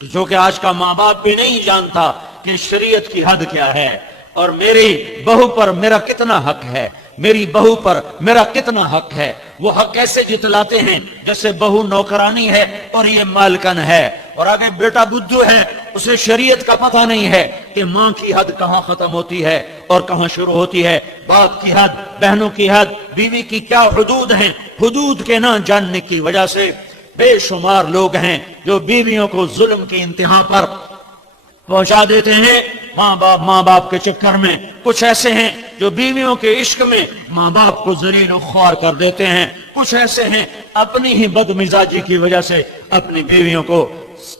جو کہ آج کا ماں باپ بھی نہیں جانتا کہ شریعت کی حد کیا ہے اور میری بہو پر میرا کتنا حق ہے، میری بہو پر میرا کتنا حق ہے. وہ حق کیسے جتلاتے ہیں؟ جیسے بہو نوکرانی ہے اور یہ مالکن ہے، اور آگے بیٹا بدھو ہے، اسے شریعت کا پتہ نہیں ہے کہ ماں کی حد کہاں ختم ہوتی ہے اور کہاں شروع ہوتی ہے، باپ کی حد، بہنوں کی حد، بیوی کی کیا حدود ہیں. حدود کے نہ جاننے کی وجہ سے بے شمار لوگ ہیں جو بیویوں کو ظلم کی انتہا پر پہنچا دیتے ہیں ماں باپ کے چکر میں. کچھ ایسے ہیں جو بیویوں کے عشق میں ماں باپ کو ذلیل و خوار کر دیتے ہیں. کچھ ایسے ہیں اپنی ہی بد مزاجی کی وجہ سے اپنی بیویوں کو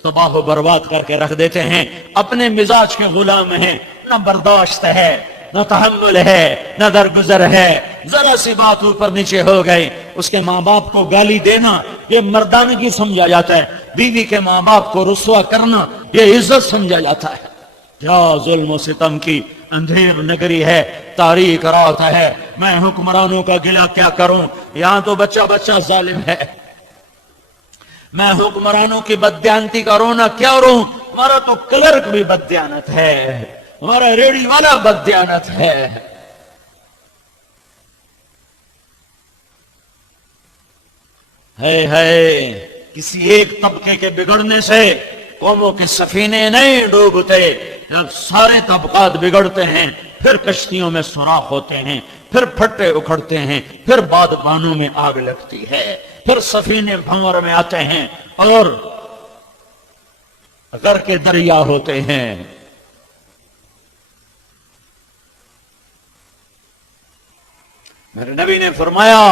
تباہ و برباد کر کے رکھ دیتے ہیں. اپنے مزاج کے غلام ہیں، نہ برداشت ہے، نہ تحمل ہے، نہ درگزر ہے. ذرا سی بات اوپر نیچے ہو گئی، اس کے ماں باپ کو گالی دینا یہ مردانگی سمجھا جاتا ہے. بیوی کے ماں باپ کو رسوا کرنا یہ عزت سمجھا جاتا ہے. کیا ظلم و ستم کی اندھیر نگری ہے، تاریک رات ہے. میں حکمرانوں کا گلہ کیا کروں، یہاں تو بچہ ظالم ہے. میں حکمرانوں کی بددیانتی کا رونا کیا روں، ہمارا تو کلرک بھی بددیانت ہے، ہمارا ریڑھی والا بددیانت ہے. ہے کسی ایک طبقے کے بگڑنے سے قوموں کے سفینے نہیں ڈوبتے. جب سارے طبقات بگڑتے ہیں پھر کشتیوں میں سوراخ ہوتے ہیں، پھر پھٹے اکھڑتے ہیں، پھر بادبانوں میں آگ لگتی ہے، پھر سفینے بھنور میں آتے ہیں اور غر کے دریا ہوتے ہیں. میرے نبی نے فرمایا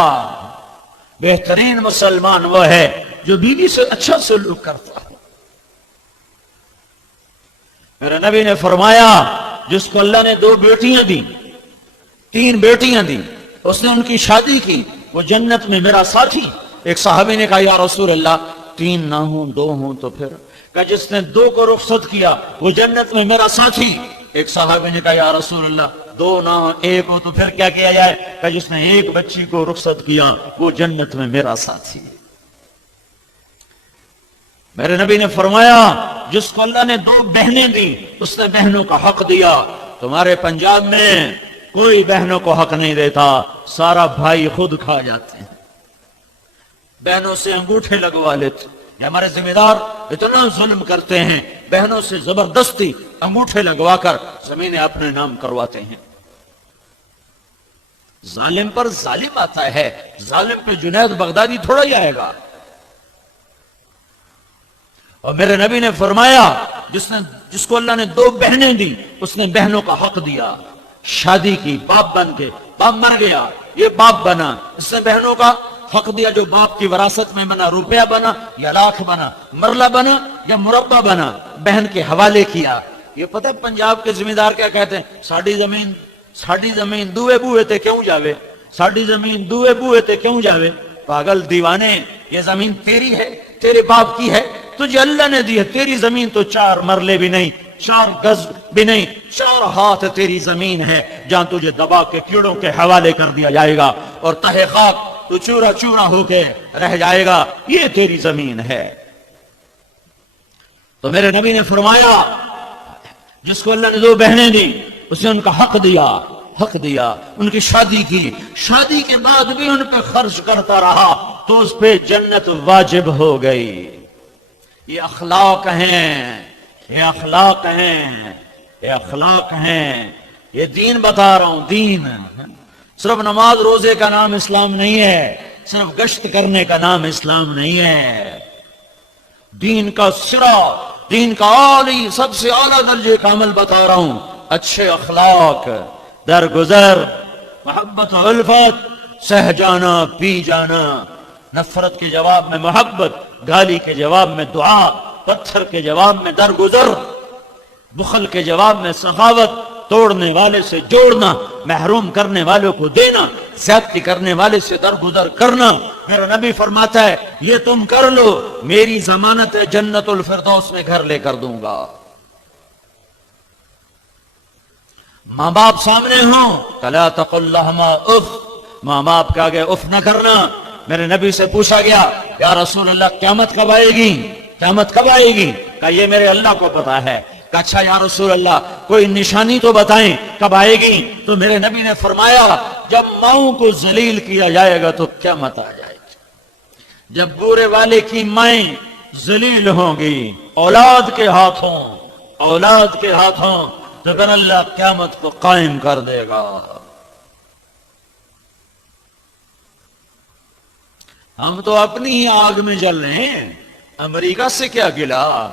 بہترین مسلمان وہ ہے جو بیوی سے اچھا سلوک کرتا ہے. میرے نبی نے فرمایا جس کو اللہ نے 2 بیٹیاں دی، 3 بیٹیاں دی، اس نے ان کی شادی کی، وہ جنت میں میرا ساتھی. ایک صحابی نے کہا یا رسول اللہ 3 نہ ہوں 2 ہوں تو پھر؟ کہا جس نے 2 کو رخصت کیا وہ جنت میں میرا ساتھی. ایک صحابی نے کہا یا رسول اللہ 2 نہ ہو 1 ہو تو پھر کیا کیا جائے؟ کہا جس نے 1 بچی کو رخصت کیا وہ جنت میں میرا ساتھی. میرے نبی نے فرمایا جس کو اللہ نے 2 بہنیں دی اس نے بہنوں کا حق دیا. تمہارے پنجاب میں کوئی بہنوں کو حق نہیں دیتا، سارا بھائی خود کھا جاتے ہیں. بہنوں سے انگوٹھے لگوا لیتے. یہ ہمارے ذمہ دار اتنا ظلم کرتے ہیں، بہنوں سے زبردستی انگوٹھے لگوا کر زمینیں اپنے نام کرواتے ہیں. ظالم پر ظالم آتا ہے، ظالم پہ جنید بغدادی تھوڑا ہی آئے گا. اور میرے نبی نے فرمایا جس کو اللہ نے 2 بہنیں دی اس نے بہنوں کا حق دیا. شادی کی، باپ بن کے، باپ مر گیا، یہ باپ بنا، اس نے بہنوں کا حق دیا. جو باپ کی وراثت میں بنا، روپیہ بنا یا لاکھ بنا، مرلہ بنا یا مربع بنا، بہن کے حوالے کیا. یہ پتہ ہے پنجاب کے ذمہ دار کیا کہتے ہیں؟ ساڑی زمین دوے بوئے تے کیوں جاوے، ساڑی زمین دوے بوئے تے کیوں جاوے. پاگل دیوانے، یہ زمین تیری ہے، تیرے باپ کی ہے، تجھے اللہ نے دی ہے. تیری زمین تو 4 مرلے بھی نہیں، 4 گز بھی نہیں، 4 ہاتھ تیری زمین ہے جہاں تجھے دبا کے کیڑوں کے حوالے کر دیا جائے گا اور تہہ خاک تو چورا چورا ہو کے رہ جائے گا. یہ تیری زمین ہے. تو میرے نبی نے فرمایا جس کو اللہ نے 2 بہنیں دی اس نے ان کا حق دیا، ان کی شادی کی، شادی کے بعد بھی ان پہ خرچ کرتا رہا تو اس پہ جنت واجب ہو گئی. یہ اخلاق ہیں، یہ اخلاق ہیں، یہ اخلاق ہیں. یہ دین بتا رہا ہوں، دین. صرف نماز روزے کا نام اسلام نہیں ہے، صرف گشت کرنے کا نام اسلام نہیں ہے. دین کا سرا، دین کا عالی، سب سے اعلیٰ درجے کا عمل بتا رہا ہوں. اچھے اخلاق، درگزر، محبت و الفت، سہ جانا، پی جانا، نفرت کے جواب میں محبت، گالی کے جواب میں دعا، پتھر کے جواب میں درگزر، بخل کے جواب میں سخاوت، توڑنے والے سے جوڑنا، محروم کرنے والوں کو دینا، زیادتی کرنے والے سے درگزر کرنا. میرا نبی فرماتا ہے یہ تم کر لو، میری ضمانت ہے جنت الفردوس میں گھر لے کر دوں گا. ماں باپ سامنے ہوں فلا تقل لهما اف، ماں باپ کے آگے اف نہ کرنا. میرے نبی سے پوچھا گیا یا رسول اللہ قیامت کب آئے گی، قیامت کب آئے گی؟ کہا یہ میرے اللہ کو پتا ہے. کہا اچھا یا رسول اللہ کوئی نشانی تو بتائیں کب آئے گی؟ تو میرے نبی نے فرمایا جب ماؤں کو ذلیل کیا جائے گا تو قیامت آ جائے گی. جب بورے والے کی مائیں ذلیل ہوں گی اولاد کے ہاتھوں تو پھر اللہ قیامت کو قائم کر دے گا. ہم تو اپنی ہی آگ میں جل رہے ہیں. امریکہ سے کیا گلا،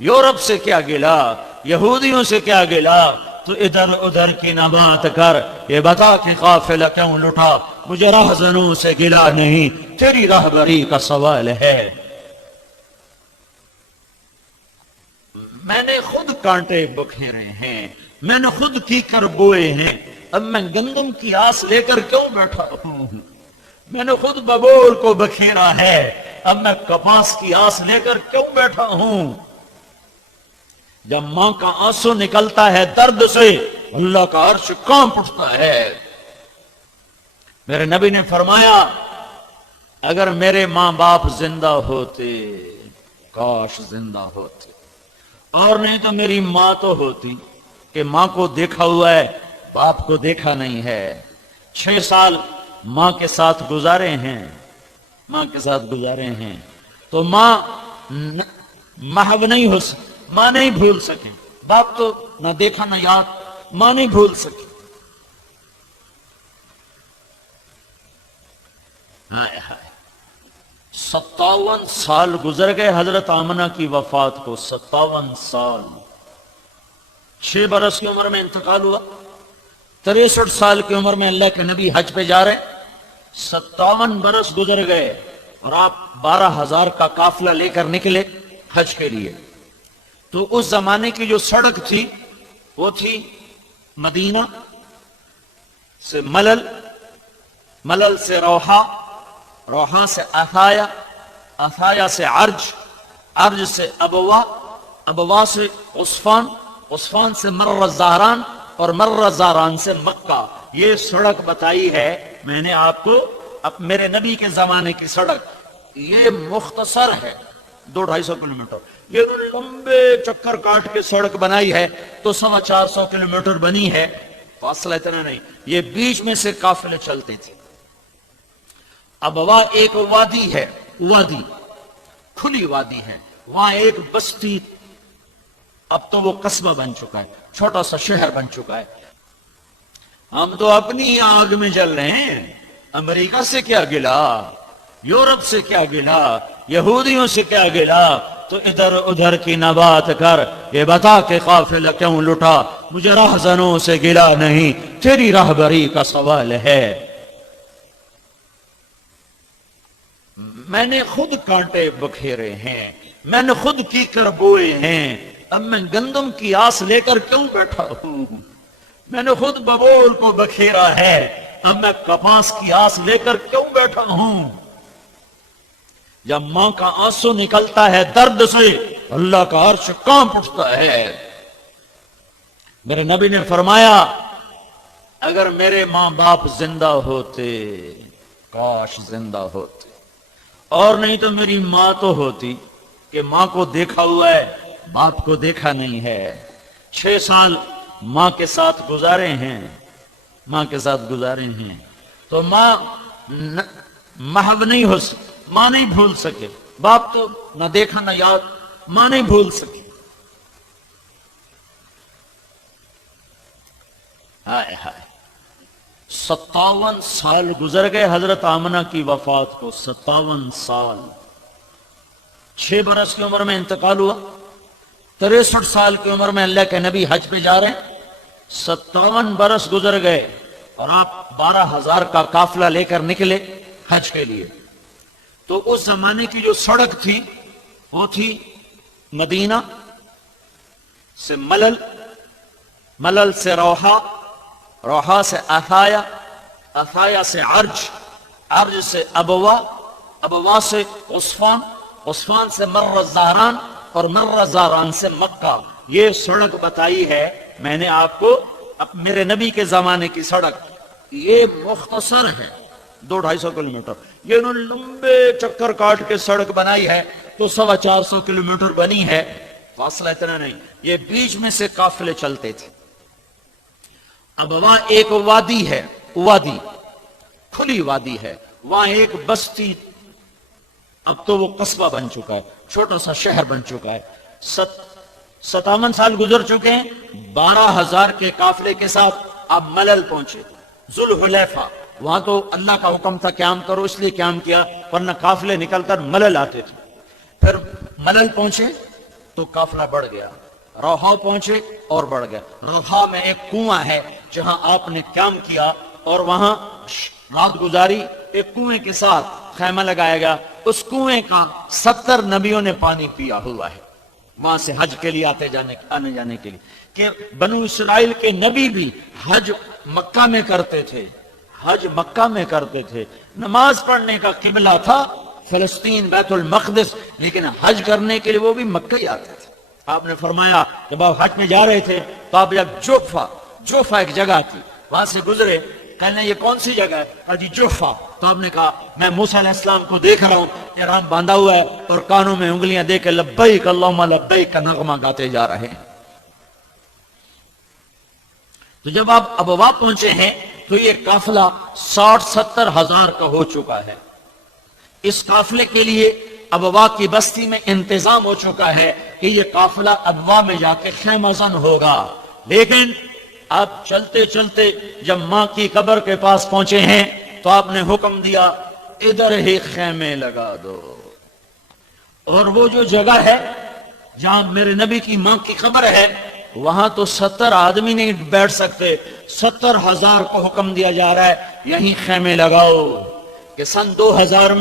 یورپ سے کیا گلا، یہودیوں سے کیا گلا. تو ادھر ادھر کی نہ بات کر، یہ بتا کہ قافلہ کیوں لٹا. مجھے راہزنوں سے گلا نہیں، تیری راہبری کا سوال ہے. میں نے خود کانٹے بکھیرے ہیں، میں نے خود کیکر بوئے ہیں. اب میں گندم کی آس لے کر کیوں بیٹھا ہوں؟ میں نے خود ببول کو بکھیرا ہے، اب میں کپاس کی آس لے کر کیوں بیٹھا ہوں؟ جب ماں کا آنسو نکلتا ہے درد سے اللہ کا عرش کانپ اٹھتا ہے. میرے نبی نے فرمایا اگر میرے ماں باپ زندہ ہوتے، کاش زندہ ہوتے، اور نہیں تو میری ماں تو ہوتی کہ ماں کو دیکھا ہوا ہے باپ کو دیکھا نہیں ہے. 6 سال ماں کے ساتھ گزارے ہیں تو ماں محو نہیں ہو سکی، ماں نہیں بھول سکے. باپ تو نہ دیکھا نہ یاد، ماں نہیں بھول سکی. 57 سال گزر گئے حضرت آمنہ کی وفات کو. 57 سال. 6 برس کی عمر میں انتقال ہوا. 63 سال کی عمر میں اللہ کے نبی حج پہ جا رہے. 57 برس گزر گئے اور آپ 12,000 کا قافلہ لے کر نکلے حج کے لیے. تو اس زمانے کی جو سڑک تھی وہ تھی مدینہ سے ملل، ملل سے روحا، روحا سے عطایا، عطایا سے عرج، عرج سے ابوا، ابوا سے عصفان، عصفان سے مر الزہران اور مر الزہران سے مکہ. یہ سڑک بتائی ہے میں نے آپ کو، اب میرے نبی کے زمانے کی سڑک. یہ مختصر ہے، 200-250 کلومیٹر. یہ لمبے چکر کاٹ کے سڑک بنائی ہے تو 450 کلومیٹر بنی ہے. فاصلہ اتنا نہیں, یہ بیچ میں سے قافلے چلتے تھے. ابوا ایک وادی ہے, وادی کھلی وادی ہے, وہاں ایک بستی, اب تو وہ قصبہ بن چکا ہے, چھوٹا سا شہر بن چکا ہے. ہم تو اپنی آگ میں جل رہے ہیں. امریکہ سے کیا گلا, یورپ سے کیا گلا, یہودیوں سے کیا گلا, تو ادھر ادھر کی نہ بات کر, یہ بتا کہ قافلہ کیوں لٹا, مجھے راہزنوں سے گلا نہیں, تیری راہبری کا سوال ہے. میں نے خود کانٹے بکھیرے ہیں, میں نے خود کیکر بوئے ہیں, اب میں گندم کی آس لے کر کیوں بیٹھا ہوں. میں نے خود ببول کو بکھیرا ہے, اب میں کپاس کی آس لے کر کیوں بیٹھا ہوں. جب ماں کا آنسو نکلتا ہے درد سے, اللہ کا عرش کانپ اٹھتا ہے. میرے نبی نے فرمایا, اگر میرے ماں باپ زندہ ہوتے, کاش زندہ ہوتے, اور نہیں تو میری ماں تو ہوتی کہ ماں کو دیکھا ہوا ہے, باپ کو دیکھا نہیں ہے. 6 سال ماں کے ساتھ گزارے ہیں, ماں کے ساتھ گزارے ہیں, تو ماں محو نہیں ہو سکتی, ماں نہیں بھول سکے. باپ تو نہ دیکھا نہ یاد, ماں نہیں بھول سکی. ہائے ہائے, 57 سال گزر گئے حضرت آمنہ کی وفات کو. 57 سال, 6 برس کی عمر میں انتقال ہوا. 63 سال کی عمر میں اللہ کے نبی حج پہ جا رہے ہیں. 57 برس گزر گئے اور آپ 12,000 کا قافلہ لے کر نکلے حج کے لیے. تو اس زمانے کی جو سڑک تھی وہ تھی مدینہ سے ملل, ملل سے روحا, روحا سے اتھایا, اتھایا سے عرج, عرج سے ابوا, ابوا سے عصفان, عصفان سے مر زہران, اور مر زہران سے مکہ. یہ سڑک بتائی ہے میں نے آپ کو, میرے نبی کے زمانے کی سڑک. یہ مختصر ہے 200-250 کلومیٹر. یہ انہوں نے لمبے چکر کاٹ کے سڑک بنائی ہے تو 450 کلومیٹر بنی ہے. فاصلہ اتنا نہیں, یہ بیچ میں سے قافلے چلتے تھے. اب وہاں ایک وادی ہے, وادی کھلی وادی ہے, وہاں ایک بستی, اب تو وہ قصبہ بن چکا ہے, چھوٹا سا شہر بن چکا ہے. 57 سال گزر چکے ہیں. 12,000 کے قافلے کے ساتھ اب ملل پہنچے, ذوالحلیفہ. وہاں تو اللہ کا حکم تھا قیام کرو, اس لیے قیام کیا, ورنہ قافلے نکل کر ملل آتے تھے. پھر ملل پہنچے تو قافلہ بڑھ گیا. روحا پہنچے اور بڑھ گیا. روحا میں ایک کنواں ہے جہاں آپ نے قیام کیا اور وہاں رات گزاری. ایک کنویں کے ساتھ خیمہ لگایا گیا, اس کنویں کا 70 نبیوں نے پانی پیا ہوا ہے وہاں سے حج کے لیے آنے جانے کے لیے. کہ بنو اسرائیل کے نبی بھی حج مکہ میں کرتے تھے, حج مکہ میں کرتے تھے. نماز پڑھنے کا قبلہ تھا فلسطین بیت المقدس, لیکن حج کرنے کے لیے وہ بھی مکہ ہی آتے تھے. آپ نے فرمایا جب آپ حج میں جا رہے تھے تو آپ جب جوفا ایک جگہ تھی وہاں سے گزرے. کہنے یہ کون سی جگہ ہے؟ حجی جوفا. تو آپ نے کہا میں موسیٰ علیہ السلام کو دیکھ رہا ہوں, احرام باندھا ہوا ہے اور کانوں میں انگلیاں دے کے لبیک اللہم لبیک کا نغمہ گاتے جا رہے ہیں. تو جب آپ ابوا پہنچے ہیں تو یہ قافلہ 60-70 ہزار کا ہو چکا ہے. اس قافلے کے لیے ابوا کی بستی میں انتظام ہو چکا ہے کہ یہ قافلہ ابوا میں جا کے خیمہ زن ہوگا. لیکن آپ چلتے چلتے جب ماں کی قبر کے پاس پہنچے ہیں تو آپ نے حکم دیا ادھر ہی خیمے لگا دو. اور وہ جو جگہ ہے جہاں میرے نبی کی ماں کی قبر ہے وہاں تو 70 آدمی نہیں بیٹھ سکتے. 70,000 کو حکم دیا جا رہا ہے یہیں خیمے لگاؤ. کہ سن 2000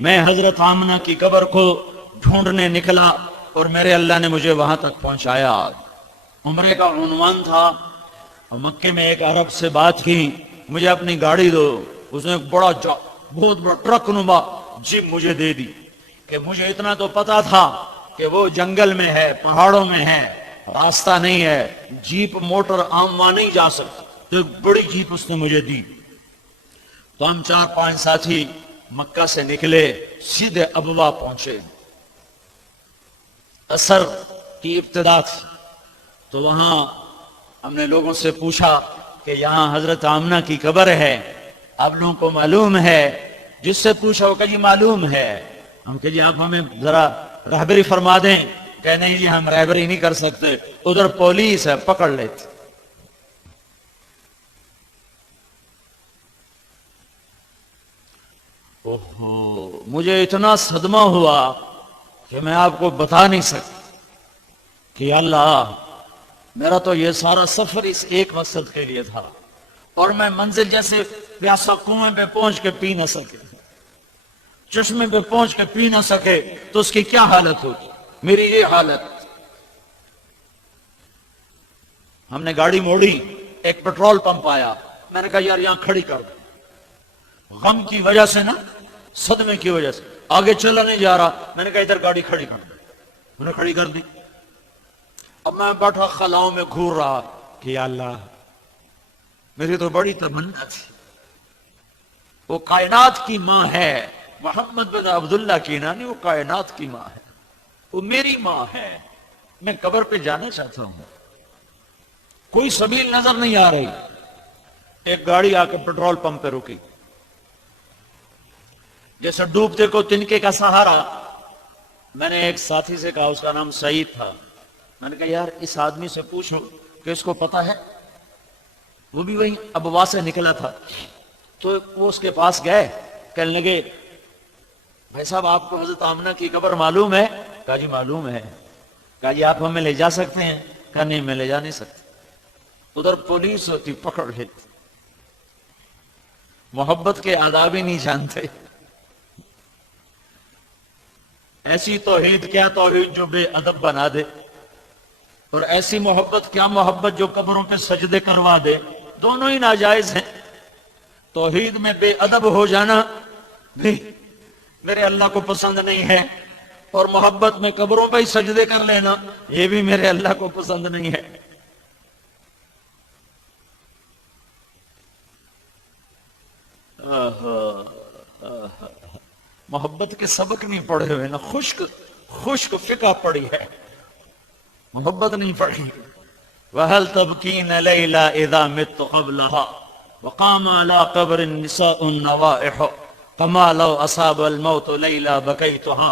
میں حضرت آمنہ کی قبر کو ڈھونڈنے نکلا اور میرے اللہ نے مجھے وہاں تک پہنچایا. عمرے کا عنوان تھا, اور مکے میں ایک عرب سے بات کی, مجھے اپنی گاڑی دو. اس نے ایک بہت بڑا ٹرک نما جیپ مجھے دے دی. کہ مجھے اتنا تو پتا تھا کہ وہ جنگل میں ہے, پہاڑوں میں ہے, راستہ نہیں ہے, جیپ موٹر عام وہاں نہیں جا سکتا. تو ایک بڑی جیپ اس نے مجھے دی. تو ہم 4-5 ساتھی مکہ سے نکلے, سیدھے ابوا پہنچے. اثر کی ابتدا تھی، تو وہاں ہم نے لوگوں سے پوچھا کہ یہاں حضرت آمنہ کی قبر ہے، آپ لوگوں کو معلوم ہے؟ جس سے پوچھا وہ کہ جی معلوم ہے۔ ہم کہ جی آپ ہمیں ذرا رہبری فرما دیں، کہ نہیں جی ہم رہبری نہیں کر سکتے، ادھر پولیس ہے پکڑ لیتے۔ اوہو، مجھے اتنا صدمہ ہوا کہ میں آپ کو بتا نہیں سکتا کہ اللہ، میرا تو یہ سارا سفر اس ایک مقصد کے لیے تھا، اور میں منزل جیسے پیاسا کنویں پہ پہنچ کے پی نہ سکے، چشمے پہ پہنچ کے پی نہ سکے تو اس کی کیا حالت ہوگی؟ میری یہ حالت۔ ہم نے گاڑی موڑی، ایک پیٹرول پمپ آیا، میں نے کہا یار یہاں کھڑی کر دو، غم کی وجہ سے نا، صدمے کی وجہ سے آگے چلا نہیں جا رہا، میں نے کہا ادھر گاڑی کھڑی کر دو، انہوں نے کھڑی کر دی۔ اب میں بیٹھا خلاؤں میں گھور رہا کہ یا اللہ، میری تو بڑی تمنا تھی، وہ کائنات کی ماں ہے، محمد بن عبداللہ کی نانی، وہ کائنات کی ماں ہے، وہ میری ماں ہے، میں قبر پہ جانا چاہتا ہوں، کوئی سبیل نظر نہیں آ رہی۔ ایک گاڑی آ کے پیٹرول پمپ پہ رکی، جیسے ڈوبتے کو تنکے کا سہارا۔ میں نے ایک ساتھی سے کہا، اس کا نام سعید تھا، میں نے کہا یار اس آدمی سے پوچھو کہ اس کو پتا ہے، وہ بھی وہی ابوا سے نکلا تھا۔ تو وہ اس کے پاس گئے، کہنے لگے بھائی صاحب آپ کو حضرت آمنہ کی قبر معلوم ہے؟ کہا جی معلوم ہے۔ کہا جی آپ ہمیں لے جا سکتے ہیں؟ کہا نہیں میں لے جا نہیں سکتا، ادھر پولیس ہوتی پکڑ لیتی۔ محبت کے آداب ہی نہیں جانتے۔ ایسی توحید کیا توحید جو بے ادب بنا دے، اور ایسی محبت کیا محبت جو قبروں پہ سجدے کروا دے، دونوں ہی ناجائز ہیں۔ توحید میں بے ادب ہو جانا بھی میرے اللہ کو پسند نہیں ہے، اور محبت میں قبروں پہ ہی سجدے کر لینا یہ بھی میرے اللہ کو پسند نہیں ہے۔ محبت کے سبق نہیں پڑھے ہوئے نا، خشک فقہ پڑی ہے، محبت نہیں پڑھی۔ وَهَلْ تَبْكِينَ لَيْلَا إِذَا مِتُّ قَبْلَهَا وَقَامَ عَلَىٰ قَبْرِ النِّسَاءُ النَّوَائِحُ كَمَا لَوْ أَصَابَ الْمَوْتُ لَيْلَا بَكَيْتُهَا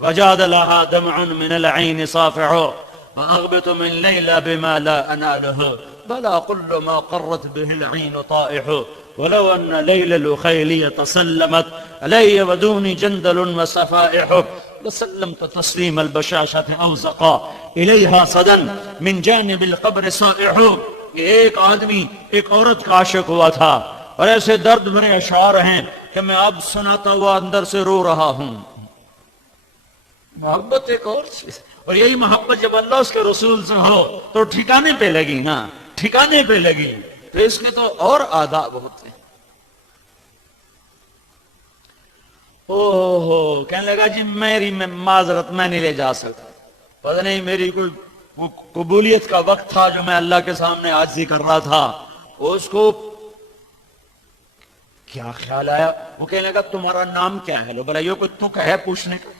وَجَادَ لَهَا دَمْعٌ مِّنَ الْعَيْنِ صَافِحُ وَأَغْبِطُ مِنْ لَيْلَا بِمَا لَا أَنَالُهُ بَلَا كُلُّ مَا قَرَّتْ بِهِ الْعَيْنُ طَائِحُ وَلَوْ أَنَّ لَيْلَ الْأُخَيْلِيَ تَسَلَّمَتْ عَلَيَّ وَدُونِي جَنْدَلٌ وَصَفَائِحُ لَسَلَّمْتَ تَسْلِيمَ الْبَشَاشَةِ أَوْزَقَا إِلَيْهَا صَدًا مِنْ جَانِبِ الْقَبْرِ صَائِحُ۔ ایک آدمی ایک عورت کا عاشق ہوا تھا، اور ایسے درد بھرے اشعار ہیں کہ میں اب سناتا ہوا اندر سے رو رہا ہوں۔ محبت ایک اور چیز، اور یہی محبت جب اللہ اس کے رسول سے ہو تو ٹھکانے پہ لگی نا، ٹھکانے پہ لگی، تو اس کے تو اور آداب ہوتے ہیں۔ اوہ کہنے لگا جی میری معذرت، میں نہیں لے جا سکتا، پتہ نہیں میری کوئی قبولیت کا وقت تھا جو میں اللہ کے سامنے عاجزی کر رہا تھا، اس کو کیا خیال آیا، وہ کہنے لگا تمہارا نام کیا ہے؟ لو بھلا یہ کوئی تک ہے پوچھنے کا؟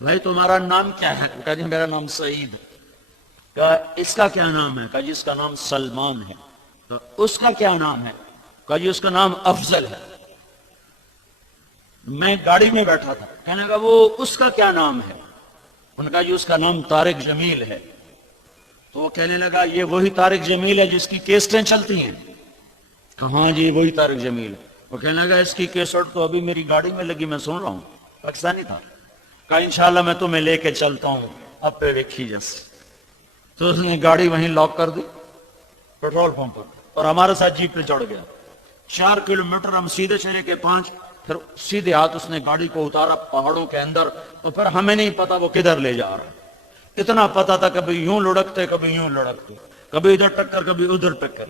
بھائی تمہارا نام کیا ہے؟ کہا جی میرا نام سعید ہے۔ کہا اس کا کیا نام ہے؟ کہا جی اس کا نام سلمان ہے۔ کہا اس کا کیا نام ہے؟ کہا جی اس کا نام افضل ہے۔ میں گاڑی میں بیٹھا تھا، کہنے لگا وہ اس کا کیا نام ہے؟ انہوں نے کہا جی اس کا نام طارق جمیل ہے۔ تو وہ کہنے لگا یہ وہی طارق جمیل ہے جس کی کیسٹیں چلتی ہیں؟ کہاں جی وہی طارق جمیل ہے۔ وہ کہنے لگا اس کی کیسٹ تو ابھی میری گاڑی میں لگی، میں سن رہا ہوں، پاکستانی تھا۔ کہا انشاءاللہ میں تمہیں لے کے چلتا ہوں، اب پہ ویکھی جیسے۔ تو اس نے گاڑی وہیں لاک کر دی پیٹرول پمپ پر، اور ہمارے ساتھ جیپ پہ چڑھ گیا۔ 4 کلومیٹر ہم سیدھے چلے کے 5، پھر سیدھے ہاتھ اس نے گاڑی کو اتارا پہاڑوں کے اندر، اور پھر ہمیں نہیں پتا وہ کدھر لے جا رہا۔ اتنا پتا تھا کبھی یوں لڑکتے کبھی یوں لڑکتے، کبھی ادھر ٹکر کبھی ادھر ٹکر،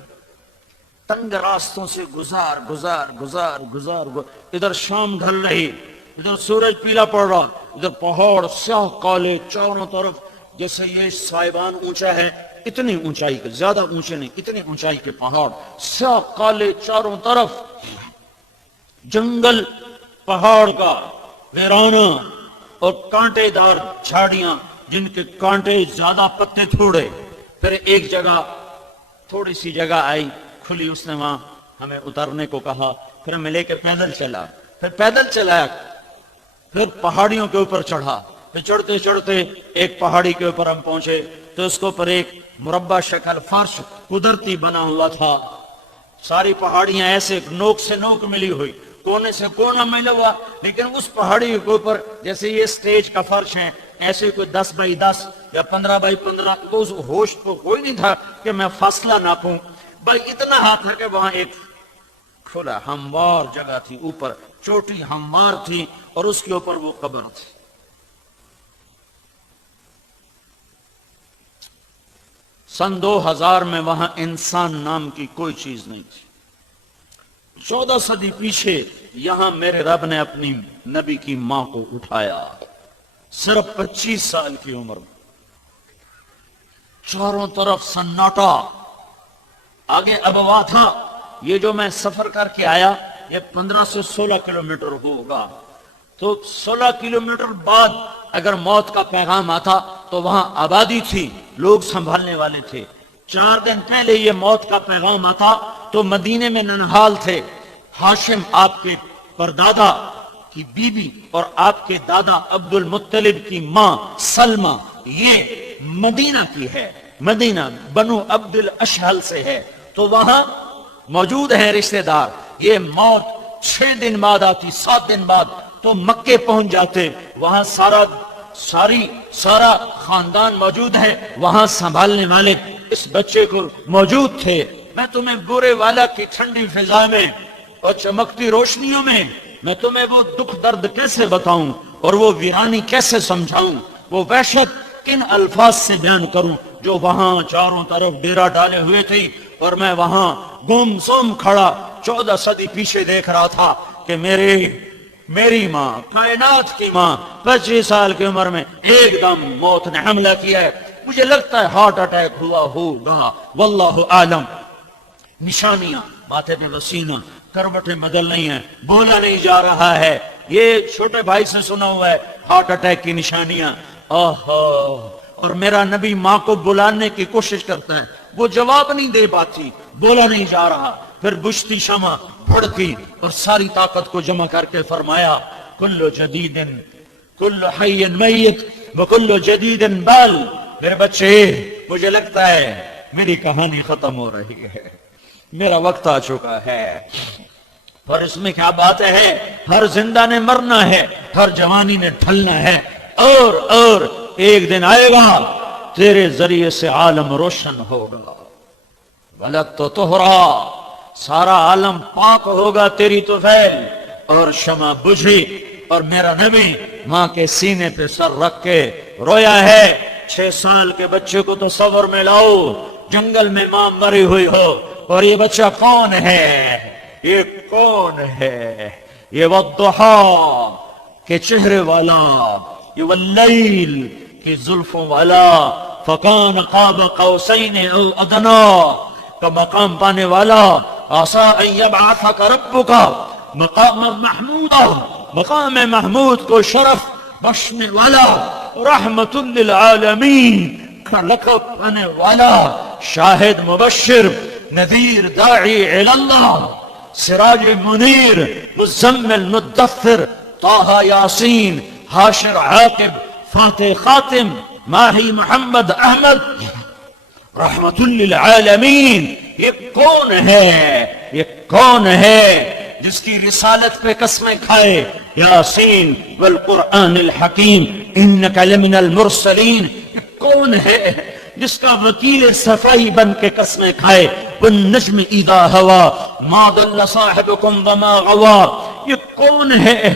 تنگ راستوں سے گزار گزار گزار گزار، ادھر شام ڈھل رہی، ادھر سورج پیلا پڑ رہا، ادھر پہاڑ سیاہ کالے چاروں طرف، جیسے یہ سائبان اونچا ہے اتنی اونچائی کے، زیادہ اونچے نہیں، اتنی اونچائی کے پہاڑ سیاہ کالے چاروں طرف، جنگل پہاڑ کا ویرانہ، اور کانٹے دار جھاڑیاں جن کے کانٹے زیادہ پتے تھوڑے. پھر ایک جگہ تھوڑی سی جگہ آئی کھلی، اس نے وہاں ہمیں اترنے کو کہا. پھر ہمیں لے کے پیدل چلا، پھر پیدل چلایا، پھر پہاڑیوں کے اوپر چڑھا. پھر چڑھتے چڑھتے ایک پہاڑی کے اوپر ہم پہنچے تو اس کے اوپر ایک مربع شکل فرش قدرتی بنا ہوا تھا. ساری پہاڑیاں ایسے نوک سے نوک ملی ہوئی، کونے سے کونا ملا ہوا، لیکن اس پہاڑی کے اوپر جیسے یہ سٹیج کا فرش ہے ایسے کوئی 10 بائی 10 یا 15 بائی 15. تو اس ہوش تو کوئی نہیں تھا کہ میں فاصلہ ناپوں. بھائی اتنا ہاتھ تھا کہ وہاں ایک کھلا ہموار جگہ تھی، اوپر چوٹی ہموار تھی اور اس کے اوپر وہ قبر تھی. سن 2000 میں وہاں انسان نام کی کوئی چیز نہیں تھی. 14 صدی پیچھے یہاں میرے رب نے اپنی نبی کی ماں کو اٹھایا، صرف 25 سال کی عمر میں. چاروں طرف سناٹا. آگے ابوا تھا. یہ جو میں سفر کر کے آیا یہ 15 سے 16 کلومیٹر ہوگا. تو 16 کلومیٹر بعد اگر موت کا پیغام آتا تو وہاں آبادی تھی، لوگ سنبھالنے والے تھے. 4 دن پہلے یہ موت کا پیغام آتا تو مدینے میں ننہال تھے. ہاشم آپ کے پردادا کی بیوی اور آپ کے دادا عبد المطلب کی ماں سلمہ یہ مدینہ کی ہے، مدینہ بنو عبد الاشہل سے ہے. تو وہاں موجود ہیں رشتہ دار. یہ موت 6 دن بعد آتی، 7 دن بعد تو مکے پہنچ جاتے. وہاں سارا خاندان موجود ہے، وہاں سنبھالنے والے اس بچے کو موجود تھے. میں تمہیں گورے والا کی ٹھنڈی فضا میں اور چمکتی روشنیوں میں تمہیں وہ دکھ درد کیسے بتاؤں اور وہ ویرانی کیسے سمجھاؤں، وہ وحشت کن الفاظ سے بیان کروں جو وہاں چاروں طرف ڈیرا ڈالے ہوئے تھی اور میں وہاں گم سم کھڑا 14 صدی پیچھے دیکھ رہا تھا کہ میری ماں، کائنات کی ماں 25 سال کی عمر میں ایک دم موت نے حملہ کیا ہے. مجھے لگتا ہے ہارٹ اٹیک ہوا ہوگا، واللہ عالم. نشانیاں ماتھے پہ وسینہ، کروٹیں بدل نہیں ہیں، بولا نہیں جا رہا ہے. یہ چھوٹے بھائی سے سنا ہوا ہے ہارٹ اٹیک کی نشانیاں. اور میرا نبی ماں کو بلانے کی کوشش کرتا ہے، وہ جواب نہیں دے پاتی، بولا نہیں جا رہا. پھر بجھتی شمع بھڑکی اور ساری طاقت کو جمع کر کے فرمایا کل جدید کل حی میت وکل جدید بال. میرے بچے مجھے لگتا ہے میری کہانی ختم ہو رہی ہے، میرا وقت آ چکا ہے. اور اس میں کیا بات ہے، ہر زندہ نے مرنا ہے، ہر جوانی نے ڈھلنا ہے. اور ایک دن آئے گا تیرے ذریعے سے عالم روشن ہوگا. غلط تو تہرا، سارا عالم پاک ہوگا تیری طفیل. اور شمع بجھی اور میرا نبی ماں کے سینے پہ سر رکھ کے رویا ہے. 6 سال کے بچے کو تصور میں لاؤ، جنگل میں ماں مری ہوئی ہو اور یہ بچہ کون ہے؟ یہ کون ہے؟ یہ والضحا کے چہرے والا، یہ واللیل کی زلفوں والا، فکان قاب قوسین او ادنا کا مقام پانے والا. عسى ان يبعثك ربك مقام محمودا، مقام محمود کو شرف بخشنے والا، رحمت للعالمین کا لقب پانے والا، شاہد مبشر نذیر داعی الی اللہ، سراج منیر مزمل مدثر طه یاسین حاشر عاقب فاتح خاتم ماہی محمد احمد رحمت للعالمین. یہ کون ہے؟ یہ کون ہے جس کی رسالت پہ قسمیں کھائے یاسین والقرآن الحکیم انک لمن المرسلین؟ یہ کون ہے جس کا وکیل صفائی بن کے قسمیں کھائے والنجم اذا ہوا ما ضل صاحبکم وما غوا؟ یہ کون ہے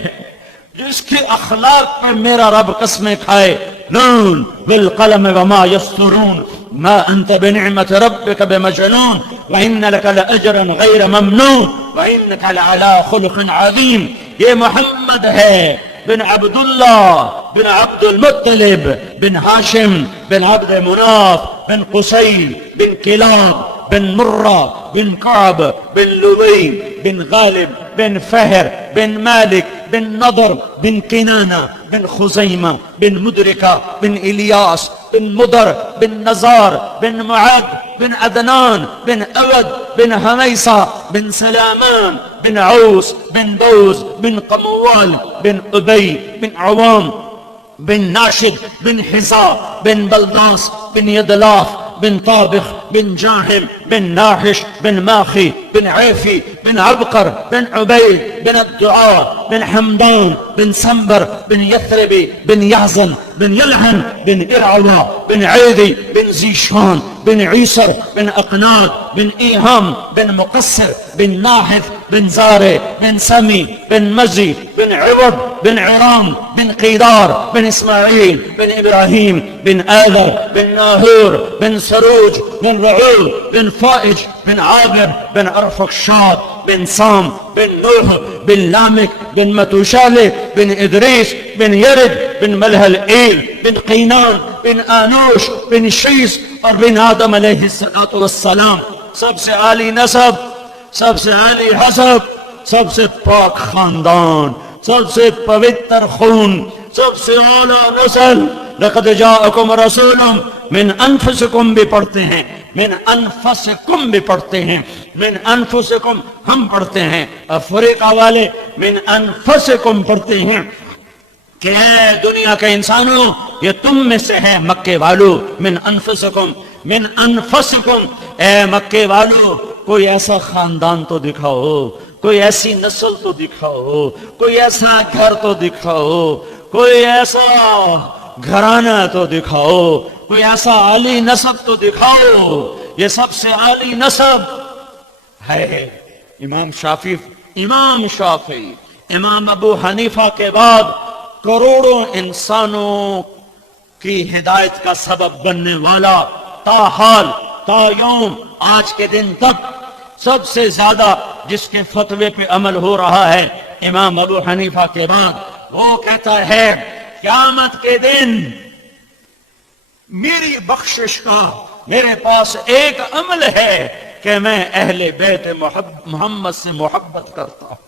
جس کے اخلاق پہ میرا رب قسمیں کھائے نون بالقلم وما یسطرون ما انت بنعمت ربک بمجنون وان لك لاجرا غیر ممنون وانک لعلی خلق عظیم. یہ محمد ہے بن عبداللہ بن عبد المطلب بن ہاشم بن عبد مناف بن قصی بن کلاب بن مرة بن كعب بن لؤي بن غالب بن فهر بن مالك بن نضر بن كنانة بن خزيمة بن مدركة بن إلياس بن مضر بن نزار بن معد بن عدنان بن أود بن هميصة بن سلامان بن عوس بن بوز بن قموال بن أبي بن عوام بن ناشد بن حزاء بن بلداس بن يدلاف بن طابخ بن جاهم بن ناحش بن ماخي بن عيفي بن عبقر بن عبيد بن الدعاء بن حمدان بن سنبر بن يثربي بن يحزن بن يلحن بن إرعوى بن عيدي بن زيشان بن عيسر بن أقناد بن إيهام بن مقصر بن ناحث بن زاري بن سمي بن مزي بن عوض بن عرام بن قيدار بن إسماعيل بن إبراهيم بن آذر بن ناهور بن سروج بن رعوب بن فائج بن عابر بن أرفخشاد بن سام بن نوح بن لامك بن متوشالة بن إدريس بن يرد بن ملهلئيل بن قينان بن آنوش بن شيس اور بن آدم علیہ السلام. سب سے عالی نسب، سب سے عالی حسب، سب سے پاک خاندان، سب سے پوتر خون، سب سے اعلیٰ نسل. لقد جاءکم رسول من انفسکم بھی پڑھتے ہیں، من انفسکم بھی پڑھتے ہیں، من انفسکم ہم پڑھتے ہیں، افریقہ والے من انفسکم پڑھتے ہیں کہ اے دنیا کے انسانوں یہ تم میں سے ہے. مکے والو من انفسکم، من انفسکم، اے مکے والو کوئی ایسا خاندان تو دکھاؤ، کوئی ایسی نسل تو دکھاؤ، کوئی ایسا گھر تو دکھاؤ، کوئی ایسا گھرانہ تو دکھاؤ، کوئی ایسا عالی نسب تو دکھاؤ. یہ سب سے عالی نسب ہے امام شافعی، امام ابو حنیفہ کے بعد کروڑوں انسانوں کی ہدایت کا سبب بننے والا، تاحال تا یوم آج کے دن تک سب سے زیادہ جس کے فتوے پہ عمل ہو رہا ہے امام ابو حنیفہ کے بعد. وہ کہتا ہے قیامت کے دن میری بخشش کا میرے پاس ایک عمل ہے کہ میں اہل بیت محمد سے محبت کرتا ہوں.